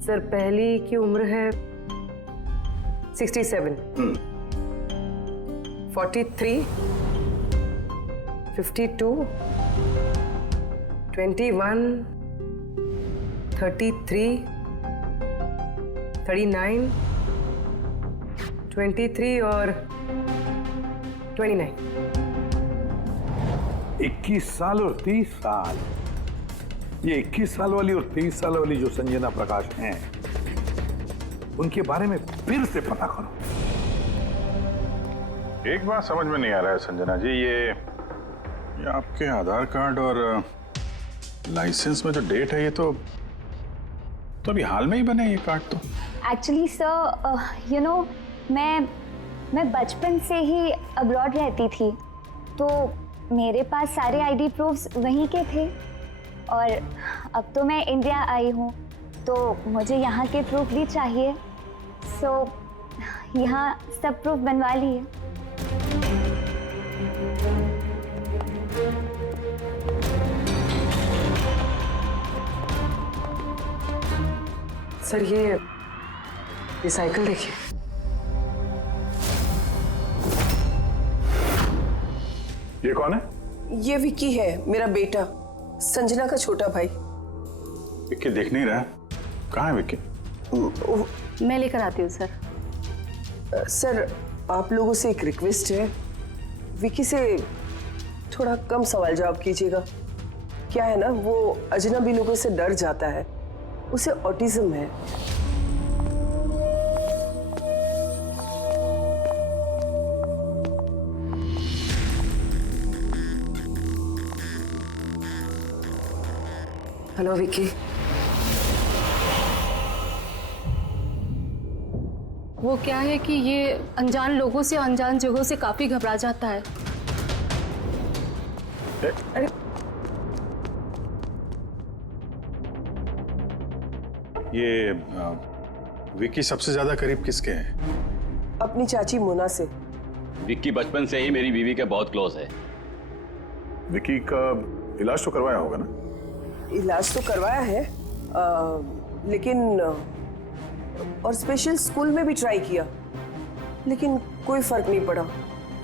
सर पहली की उम्र है 67, 43, 52, 21, 33, 39, 23 और 29। 21 साल और 30 साल। ये 21 साल वाली और 30 साल वाली जो संजना प्रकाश हैं, उनके बारे में फिर से पता करो। एक बात समझ में नहीं आ रहा है संजना जी, ये आपके आधार कार्ड और लाइसेंस में जो डेट है, ये तो अभी हाल में ही बने ये कार्ड तो। एक्चुअली सर, यू नो, मैं बचपन से ही अब्रॉड रहती थी, तो मेरे पास सारे आईडी प्रूफ्स वहीं के थे और अब तो मैं इंडिया आई हूँ, तो मुझे यहाँ के प्रूफ भी चाहिए। सो यहाँ सब प्रूफ बनवा लिए। सर ये साइकिल देखिए। ये कौन है? ये विक्की है, मेरा बेटा, संजना का छोटा भाई। विक्की देख नहीं रहा, कहाँ है विक्की? मैं लेकर आती हूँ सर। सर आप लोगों से एक रिक्वेस्ट है, विक्की से थोड़ा कम सवाल जवाब कीजिएगा। क्या है ना, वो अजनबी लोगों से डर जाता है, उसे ऑटिज्म है। हेलो विक्की। वो क्या है कि ये अनजान लोगों से, अनजान जगहों से काफी घबरा जाता है। अरे ये विक्की सबसे ज्यादा करीब किसके हैं? अपनी चाची मोना से। विक्की बचपन से ही मेरी बीवी के बहुत क्लोज है। विक्की का इलाज तो करवाया होगा ना? इलाज तो करवाया है, लेकिन और स्पेशल स्कूल में भी ट्राई किया, लेकिन कोई फर्क नहीं पड़ा।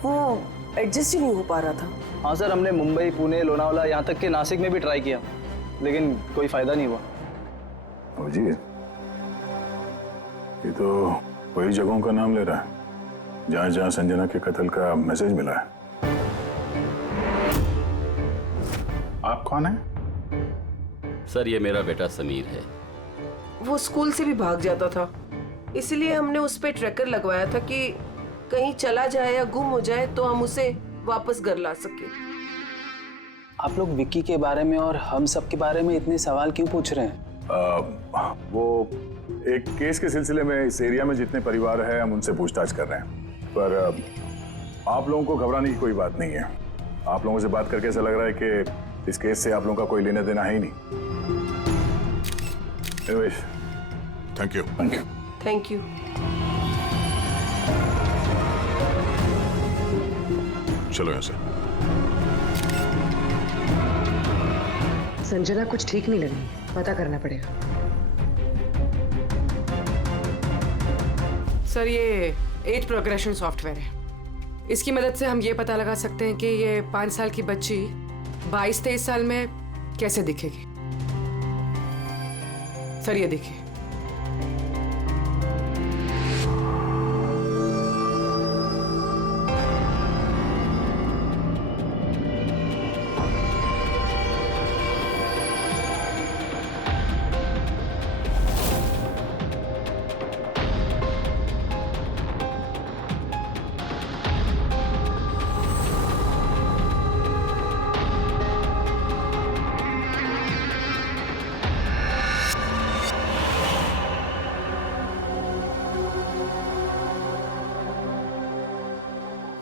वो एडजस्ट ही नहीं हो पा रहा था। हाँ सर, हमने मुंबई, पुणे, लोनावला, यहाँ तक कि नासिक में भी ट्राई किया, लेकिन कोई फायदा नहीं हुआ। जी, ये तो वही जगहों का नाम ले रहा है जहाँ जहाँ संजना के कत्ल का मैसेज मिला है। आप कौन हैं? सर ये मेरा बेटा समीर है। वो स्कूल से भी भाग जाता था, इसलिए हमने उस पे ट्रैकर लगवाया था कि कहीं चला जाए या गुम हो जाए तो हम उसे वापस घर ला सके। आप लोग विक्की के बारे में और हम सब के बारे में इतने सवाल क्यों पूछ रहे हैं? वो एक केस के सिलसिले में इस एरिया में जितने परिवार हैं हम उनसे पूछताछ कर रहे हैं, पर आप लोगों को घबराने की कोई बात नहीं है। आप लोगों से बात करके ऐसा लग रहा है कि इस केस से आप लोगों का कोई लेना देना है ही नहीं। Thank you. Thank you. Thank you. चलो यहाँ से। संजना कुछ ठीक नहीं लग रही, पता करना पड़ेगा। सर, ये एज प्रोग्रेशन सॉफ्टवेयर है। इसकी मदद से हम ये पता लगा सकते हैं कि ये 5 साल की बच्ची 22-23 साल में कैसे दिखेगी। सर, ये देखिए।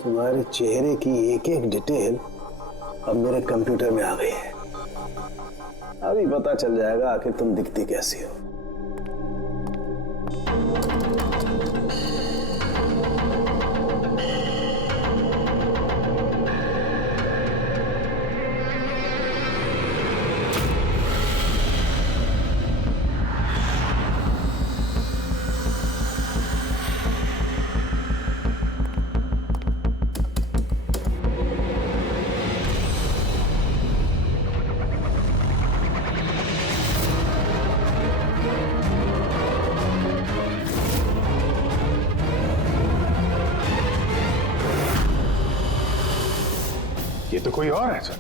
तुम्हारे चेहरे की एक एक डिटेल अब मेरे कंप्यूटर में आ गई है। अभी पता चल जाएगा आखिर तुम दिखती कैसी हो। ये तो कोई और है सर।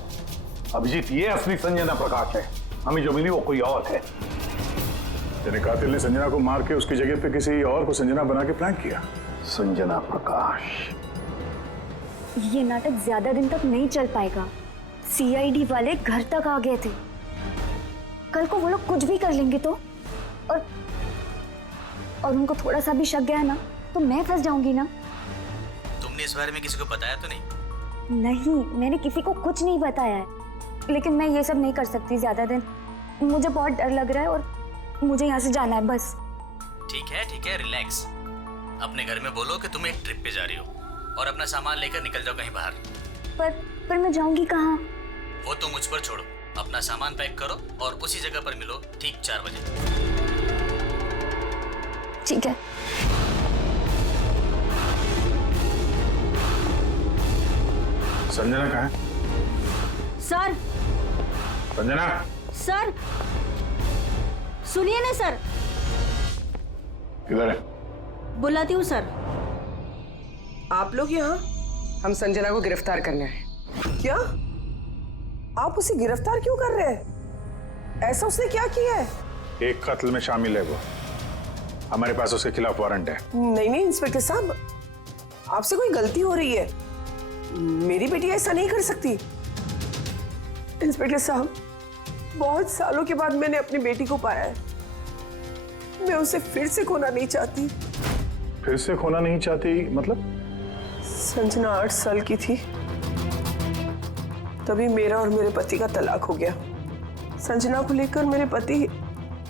अभिजीत, ये असली संजना प्रकाश है। हमें जो मिली वो कोई और है। यानी कातिल ने संजना को मार के उसकी जगह पे किसी और को संजना बना के प्लान किया। संजना प्रकाश। ये नाटक ज्यादा दिन तक नहीं चल पाएगा। सीआईडी वाले घर तक आ गए थे। कल को वो लोग कुछ भी कर लेंगे तो, और उनको थोड़ा सा भी शक गया ना तो मैं फंस जाऊंगी ना। तुमने इस बारे में किसी को बताया तो नहीं? नहीं, मैंने किसी को कुछ नहीं बताया है, लेकिन मैं ये सब नहीं कर सकती ज्यादा दिन। मुझे बहुत डर लग रहा है और मुझे यहाँ से जाना है बस। ठीक है, रिलैक्स। अपने घर में बोलो कि तुम एक ट्रिप पे जा रही हो और अपना सामान लेकर निकल जाओ कहीं बाहर। पर मैं जाऊंगी कहाँ? वो तो मुझ पर छोड़ो। अपना सामान पैक करो और उसी जगह पर मिलो ठीक 4 बजे। ठीक है। संजना कहाँ है? सर। संजना। सर, सुनिए ना सर। किधर है? बुलाती हूँ सर। आप लोग यहाँ? हम संजना को गिरफ्तार करने आए। क्या? आप उसे गिरफ्तार क्यों कर रहे हैं? ऐसा उसने क्या किया है? एक कत्ल में शामिल है वो। हमारे पास उसके खिलाफ वारंट है। नहीं इंस्पेक्टर साहब, आपसे कोई गलती हो रही है। मेरी बेटी ऐसा नहीं कर सकती। इंस्पेक्टर साहब, बहुत सालों के बाद मैंने अपनी बेटी को पाया है। मैं उसे फिर से खोना नहीं चाहती। फिर से खोना नहीं चाहती मतलब? संजना 8 साल की थी, तभी मेरा और मेरे पति का तलाक हो गया। संजना को लेकर मेरे पति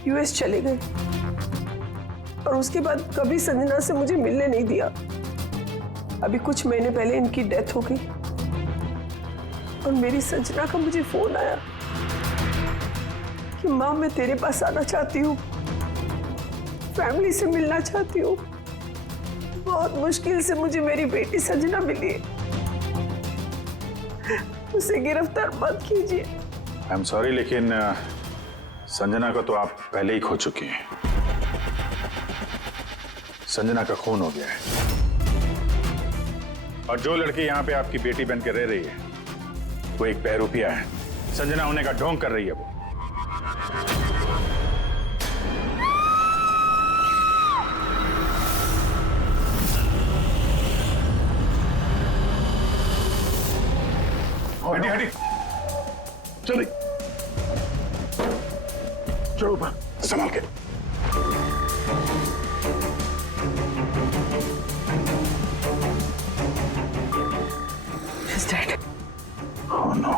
यूएस चले गए और उसके बाद कभी संजना से मुझे मिलने नहीं दिया। अभी कुछ महीने पहले इनकी डेथ हो गई और मेरी संजना का मुझे फोन आया कि माँ, मैं तेरे पास आना चाहती हूँ, फैमिली से मिलना चाहती हूँ। बहुत मुश्किल से मुझे मेरी बेटी संजना मिली है। उसे गिरफ्तार मत कीजिए। आई एम सॉरी, लेकिन संजना को तो आप पहले ही खो चुकी हैं। संजना का खून हो गया है और जो लड़की यहाँ पे आपकी बेटी बन के रह रही है वो एक बहरूपिया है। संजना होने का ढोंग कर रही है वो। हटी हटी, चलो ऊपर संभाल के। She's dead. Oh no.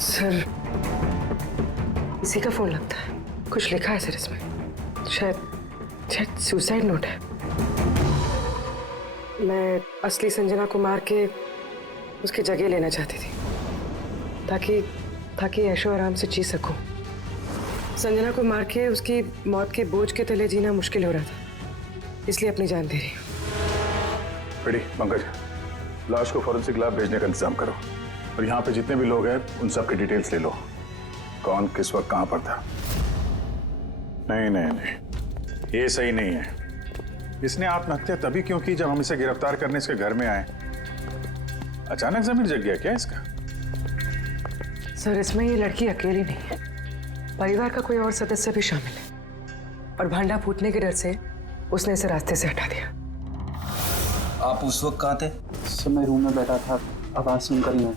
Sir, इसी का फोन लगता है। कुछ लिखा है सर इसमें। शायद सुसाइड नोट है। मैं असली संजना को मार के उसकी जगह लेना चाहती थी, ताकि ऐशो आराम से जी सकूं। संजना को मार के उसकी मौत के बोझ के तले जीना मुश्किल हो रहा था, इसलिए अपनी जान दे रही हूँ। रेडी पंकज, लाश को फॉरेंसिक लैब भेजने का इंतजाम करो और यहाँ पे जितने भी लोग हैं उन सब की डिटेल्स ले लो। कौन किस वक्त कहाँ पर था। नहीं नहीं नहीं, ये सही नहीं है। इसने आत्महत्या तभी क्यों की जब हम इसे गिरफ्तार करने इसके घर में आए। अचानक जमीन जग गया क्या इसका? सर, इसमें ये लड़की अकेली नहीं है, परिवार का कोई और सदस्य भी शामिल है और भांडा फूटने के डर से उसने इसे रास्ते से हटा दिया। आप उस वक्त कहाँ थे? सर, मैं रूम में बैठा था, आवाज सुनकर ही आया।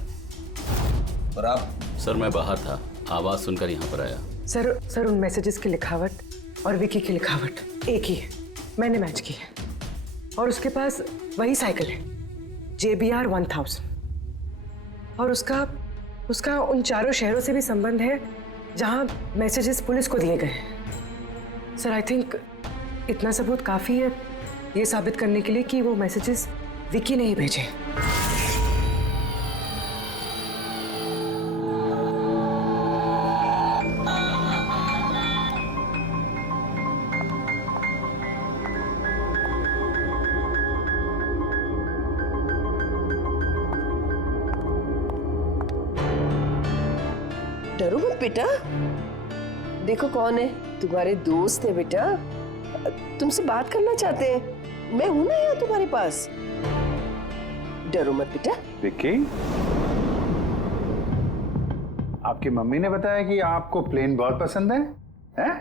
और आप? सर, मैं बाहर था, आवाज सुनकर यहाँ पर आया। सर, उन मैसेजेस की लिखावट और विकी की लिखावट एक ही है, मैंने मैच की है। और उसके पास वही साइकिल है, JBR 1000, और उसका उन चारों शहरों से भी संबंध है जहां मैसेजेस पुलिस को दिए गए हैं। सर, आई थिंक इतना सबूत काफी है ये साबित करने के लिए कि वो मैसेजेस विकी ने ही भेजे। डरो मत बेटा, देखो कौन है, तुम्हारे दोस्त है बेटा, तुमसे बात करना चाहते हैं। मैं हूं ना यहाँ तुम्हारे पास, डरो मत बेटा। विक्की, आपकी मम्मी ने बताया कि आपको प्लेन बहुत पसंद है, हैं?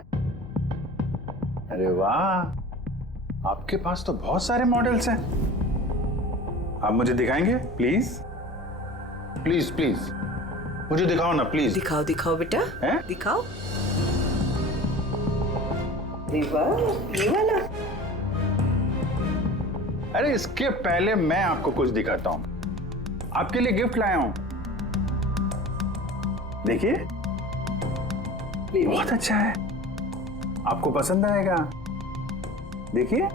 अरे वाह, आपके पास तो बहुत सारे मॉडल्स हैं। आप मुझे दिखाएंगे प्लीज? प्लीज प्लीज मुझे दिखाओ ना प्लीज। दिखाओ दिखाओ बेटा, हैं? दिखाओ। ये वाला। अरे इसके पहले मैं आपको कुछ दिखाता हूं। आपके लिए गिफ्ट लाया हूं, देखिए, बहुत अच्छा है, आपको पसंद आएगा। देखिए,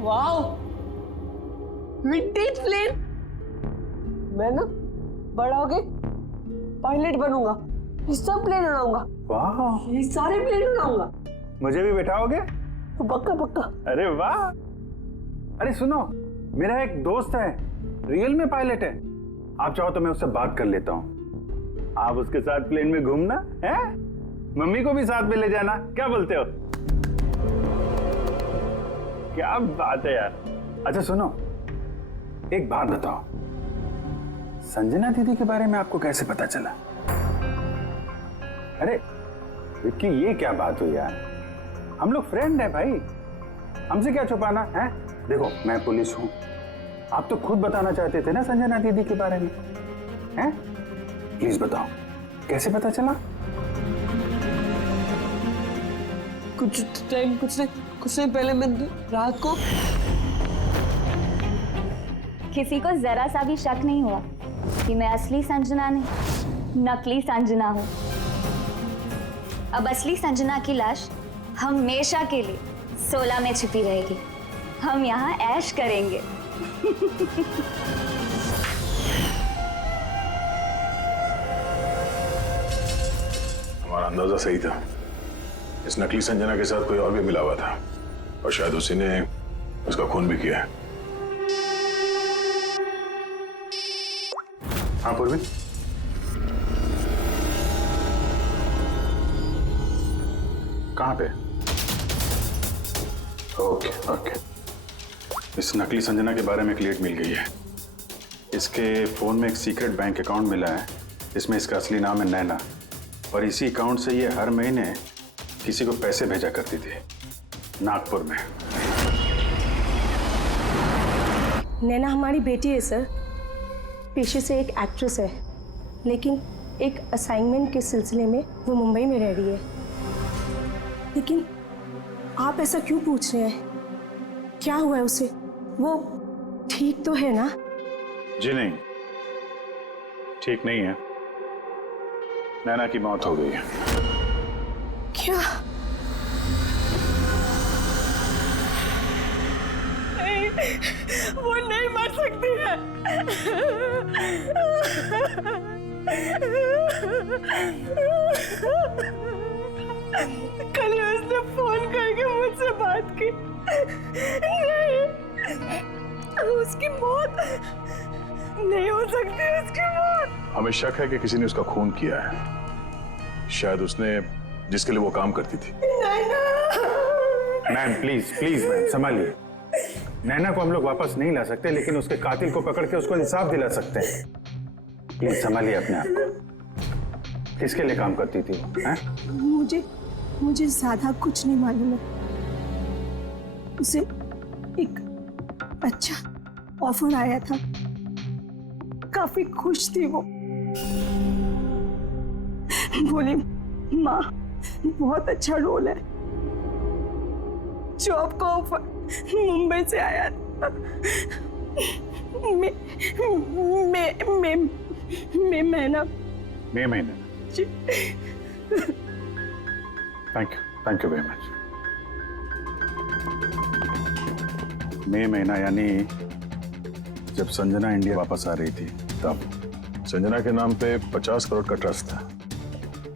वाओ, विंटेज प्लेन। मैं ना बड़ा होके पायलट बनूंगा, ये सब प्लेन उड़ाऊंगा। वाह, ये सारे प्लेन उड़ाऊंगा। मुझे भी बैठाओगे? पक्का पक्का। अरे वाह, अरे सुनो, मेरा एक दोस्त है, रियल में पायलट है। आप चाहो तो मैं उससे बात कर लेता हूँ, आप उसके साथ प्लेन में घूमना है, मम्मी को भी साथ में ले जाना, क्या बोलते हो? क्या बात है यार। अच्छा सुनो, एक बात बताओ, संजना दीदी के बारे में आपको कैसे पता चला? अरे विक्की, ये क्या बात हुई यार, हम लोग फ्रेंड हैं भाई, हमसे क्या छुपाना है? देखो, मैं पुलिस हूं, आप तो खुद बताना चाहते थे ना संजना दीदी के बारे में, हैं? प्लीज बताओ, कैसे पता चला? कुछ नहीं पहले मैं रात को किसी को जरा सा भी शक नहीं हुआ कि मैं असली संजना नहीं, नकली संजना हूँ। अब असली संजना की लाश हमेशा के लिए 16 में छिपी रहेगी। हम यहाँ ऐश करेंगे। हमारा अंदाजा सही था, इस नकली संजना के साथ कोई और भी मिला हुआ था और शायद उसी ने उसका खून भी किया है। हाँ पूर्वी, कहाँ पे? ओके ओके, इस नकली संजना के बारे में एक लीड मिल गई है। इसके फोन में एक सीक्रेट बैंक अकाउंट मिला है, इसमें इसका असली नाम है नैना, और इसी अकाउंट से ये हर महीने किसी को पैसे भेजा करती थी नागपुर में। नैना हमारी बेटी है सर। पेशे से एक एक्ट्रेस है, लेकिन एक असाइनमेंट के सिलसिले में वो मुंबई में रह रही है। लेकिन आप ऐसा क्यों पूछ रहे हैं? क्या हुआ है उसे? वो ठीक तो है ना? जी नहीं, ठीक नहीं है। नैना की मौत हो गई है। क्या? नहीं, वो नहीं मर सकती है। कल उसने फोन करके मुझसे बात की। नहीं, उसकी मौत नहीं हो सकती, उसकी मौत। हमें शक है कि किसी ने उसका खून किया है। शायद उसने जिसके लिए वो काम करती थी। मैम प्लीज प्लीज मैम संभालिए। नैना को हम लोग वापस नहीं ला सकते, लेकिन उसके कातिल को पकड़ के उसको इंसाफ दिला सकते हैं। प्लीज संभालिए अपने आप को। किसके लिए काम करती थी वो? मुझे ज्यादा कुछ नहीं मालूम है। उसे एक अच्छा ऑफर आया था, काफी खुश थी वो। बोली माँ बहुत अच्छा रोल है। जॉब का ऑफर मुंबई से आया था। महीना थैंक यू वेरी मच। मई महीना यानी जब संजना इंडिया वापस आ रही थी तब। संजना के नाम पे 50 करोड़ का ट्रस्ट था,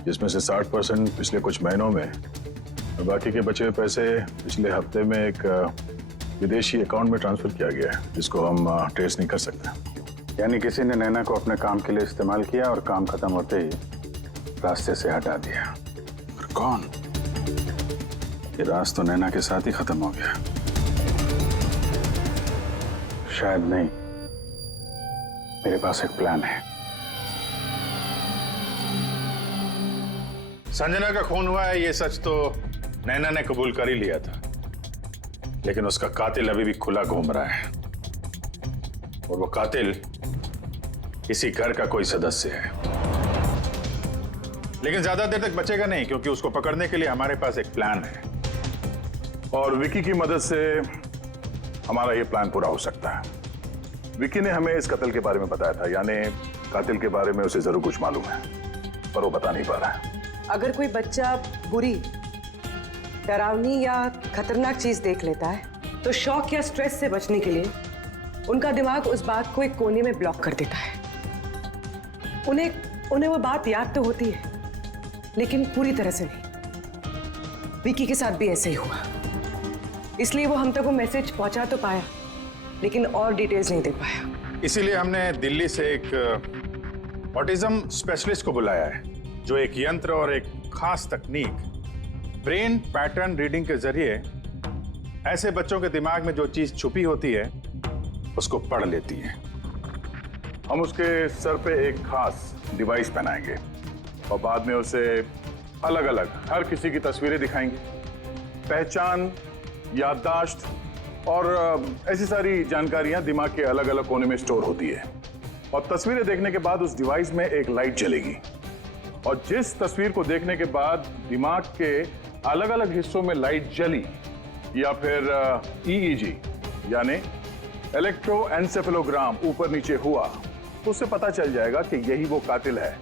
जिसमें से 60% पिछले कुछ महीनों में और बाकी के बचे हुए पैसे पिछले हफ्ते में एक विदेशी अकाउंट में ट्रांसफर किया गया है, जिसको हम ट्रेस नहीं कर सकते। यानी किसी ने नैना को अपने काम के लिए इस्तेमाल किया और काम खत्म होते ही रास्ते से हटा दिया। पर कौन? ये राज तो नैना के साथ ही खत्म हो गया। शायद नहीं, मेरे पास एक प्लान है। संजना का खून हुआ है ये सच तो नैना ने कबूल कर ही लिया था, लेकिन उसका कातिल अभी भी खुला घूम रहा है, और वो कातिल इसी घर का कोई सदस्य है। लेकिन ज्यादा देर तक बचेगा नहीं, क्योंकि उसको पकड़ने के लिए हमारे पास एक प्लान है, और विकी की मदद से हमारा ये प्लान पूरा हो सकता है। विकी ने हमें इस कत्ल के बारे में बताया था, यानी कातिल के बारे में उसे जरूर कुछ मालूम है, पर वो बता नहीं पा रहा है। अगर कोई बच्चा बुरी, डरावनी या खतरनाक चीज देख लेता है, तो शॉक या स्ट्रेस से बचने के लिए उनका दिमाग उस बात को एक कोने में ब्लॉक कर देता है। उन्हें वो बात याद तो होती है, लेकिन पूरी तरह से नहीं। विकी के साथ भी ऐसे ही हुआ, इसलिए वो हम तक वो मैसेज पहुंचा तो पाया, लेकिन और डिटेल्स नहीं दे पाया। इसीलिए हमने दिल्ली से एक ऑटिज्म स्पेशलिस्ट को बुलाया है, जो एक यंत्र और एक खास तकनीक ब्रेन पैटर्न रीडिंग के जरिए ऐसे बच्चों के दिमाग में जो चीज छुपी होती है उसको पढ़ लेती है। हम उसके सर पे एक खास डिवाइस पहनाएंगे और बाद में उसे अलग अलग हर किसी की तस्वीरें दिखाएंगे। पहचान, याददाश्त और ऐसी सारी जानकारियां दिमाग के अलग अलग कोने में स्टोर होती है, और तस्वीरें देखने के बाद उस डिवाइस में एक लाइट जलेगी, और जिस तस्वीर को देखने के बाद दिमाग के अलग अलग हिस्सों में लाइट जली या फिर EEG यानी इलेक्ट्रोएन्सेफेलोग्राम ऊपर नीचे हुआ, तो उससे पता चल जाएगा कि यही वो कातिल है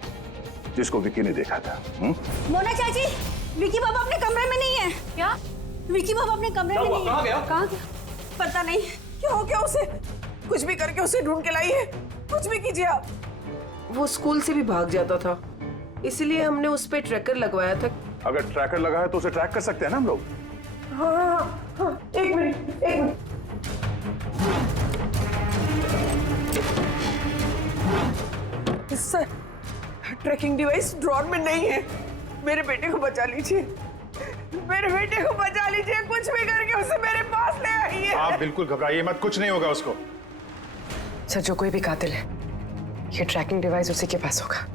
जिसको विकी ने देखा था। मोना चाची, विकी बाबा अपने कमरे में नहीं है। क्या? विकी बाबा अपने कमरे में नहीं है। कहाँ गया? कहाँ गया? पता नहीं। क्या हो गया उसे? कुछ भी करके उसे ढूंढ के लाइए, कुछ भी कीजिए आप। वो स्कूल से भी भाग जाता था, इसीलिए हमने उस पे ट्रैकर लगवाया था। अगर ट्रैकर लगा है तो उसे ट्रैक कर सकते हैं ना हम लोग। हाँ, एक minute. Sir, tracking device drawer में नहीं है। मेरे बेटे को बचा लीजिए, मेरे बेटे को बचा लीजिए, कुछ भी करके उसे मेरे पास ले आइए। आप बिल्कुल घबराइए मत, कुछ नहीं होगा उसको। सर, जो कोई भी कातिल है, ये ट्रैकिंग डिवाइस उसी के पास होगा।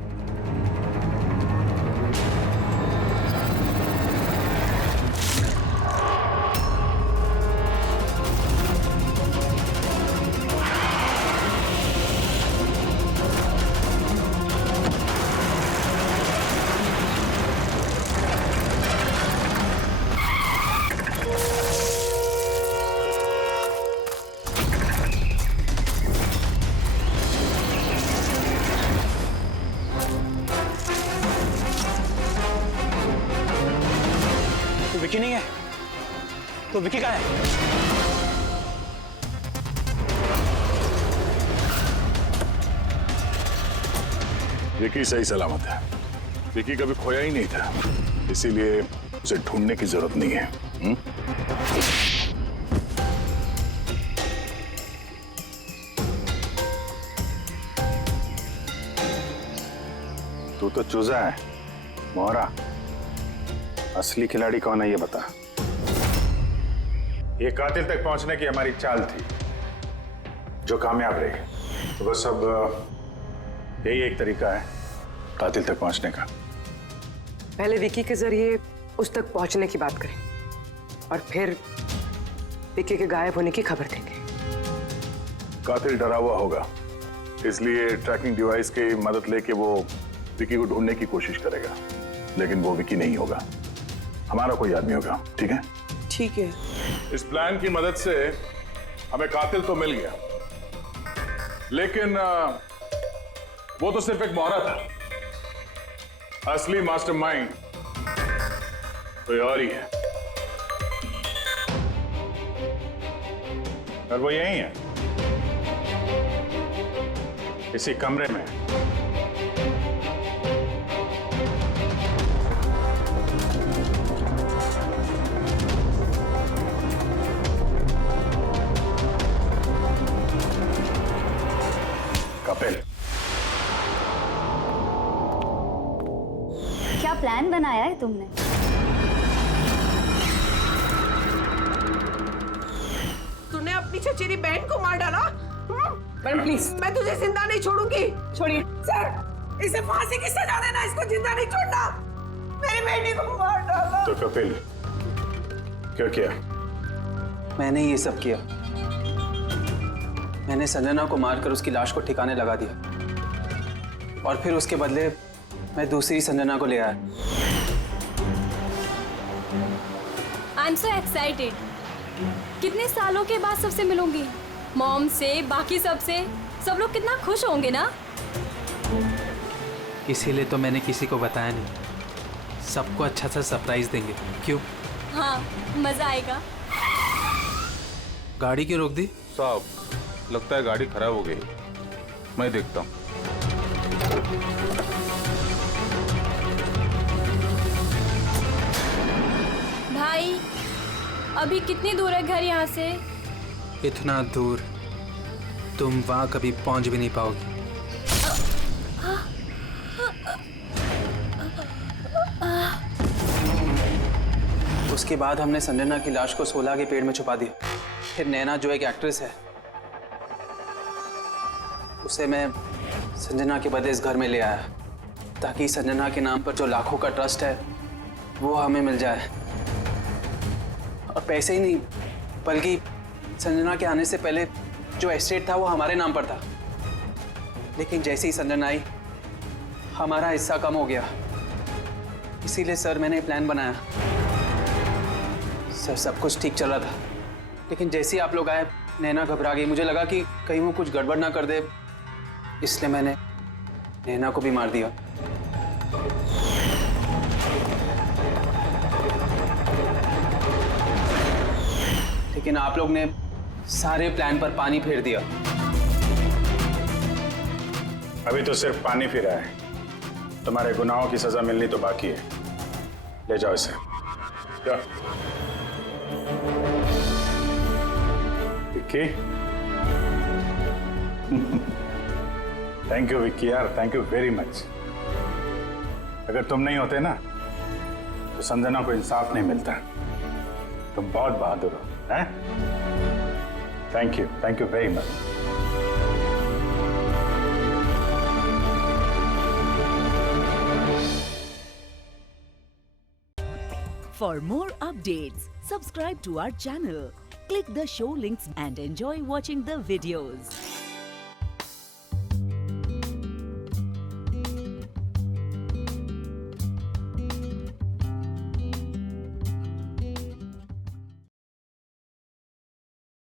विकी नहीं है तो विकी कहाँ है? विकी सही सलामत है। विकी कभी खोया ही नहीं था, इसीलिए उसे ढूंढने की जरूरत नहीं है। तू तो चूजा है मोहरा। असली खिलाड़ी कौन है ये बता। ये कातिल तक पहुंचने की हमारी चाल थी जो कामयाब रही। तो बस अब यही एक तरीका है कातिल तक पहुंचने का। पहले विकी के जरिए उस तक पहुंचने की बात करें और फिर विकी के गायब होने की खबर देंगे। कातिल डरा हुआ होगा, इसलिए ट्रैकिंग डिवाइस की मदद लेके वो विकी को ढूंढने की कोशिश करेगा, लेकिन वो विकी नहीं होगा, हमारा कोई आदमी होगा। ठीक है? ठीक है। इस प्लान की मदद से हमें कातिल तो मिल गया, लेकिन वो तो सिर्फ एक मोहरा था। असली मास्टरमाइंड कोई और ही है, और वो यही है, इसी कमरे में। कपिल, क्या प्लान बनाया है तुमने? तूने अपनी चचेरी बहन को मार डाला? मैडम प्लीज, मैं तुझे जिंदा नहीं छोड़ूंगी। छोड़िए सर, इसे फांसी की सजा देना, इसको जिंदा नहीं छोड़ना। मेरी बेटी को मार डाला। तो कपिल क्या किया? मैंने ये सब किया। मैंने संजना को मारकर उसकी लाश को ठिकाने लगा दिया और फिर उसके बदले मैं दूसरी संजना को ले आया। I am so excited. कितने सालों के बाद सबसे मिलूंगी, मॉम से, बाकी सबसे। सब लोग कितना खुश होंगे ना। इसीलिए तो मैंने किसी को बताया नहीं। सबको अच्छा सा सरप्राइज देंगे। क्यों? हाँ, मजा आएगा। गाड़ी क्यों रोक दी? साहब, लगता है गाड़ी खराब हो गई, मैं देखता हूँ। भाई, अभी कितनी दूर है घर यहाँ से? इतना दूर तुम वहां कभी पहुंच भी नहीं पाओगी। उसके बाद हमने संजना की लाश को 16 के पेड़ में छुपा दिया। फिर नैना जो एक एक्ट्रेस है, उसे मैं संजना के बदले इस घर में ले आया ताकि संजना के नाम पर जो लाखों का ट्रस्ट है वो हमें मिल जाए। और पैसे ही नहीं, बल्कि संजना के आने से पहले जो एस्टेट था वो हमारे नाम पर था। लेकिन जैसे ही संजना आई, हमारा हिस्सा कम हो गया। इसीलिए सर मैंने प्लान बनाया। सर सब कुछ ठीक चल रहा था, लेकिन जैसे ही आप लोग आए, नैना घबरा गई। मुझे लगा कि कहीं वो कुछ गड़बड़ ना कर दे, इसलिए मैंने नैना को भी मार दिया। लेकिन आप लोग ने सारे प्लान पर पानी फेर दिया। अभी तो सिर्फ पानी फिरा है, तुम्हारे गुनाहों की सजा मिलनी तो बाकी है। ले जाओ इसे। क्या? विक्की? थैंक यू विक्की यार, थैंक यू वेरी मच। अगर तुम नहीं होते ना तो संजना को इंसाफ नहीं मिलता। तुम बहुत बहादुर हो, हैं? Thank you very much. For more updates, subscribe to our channel, click the show links and enjoy watching the videos.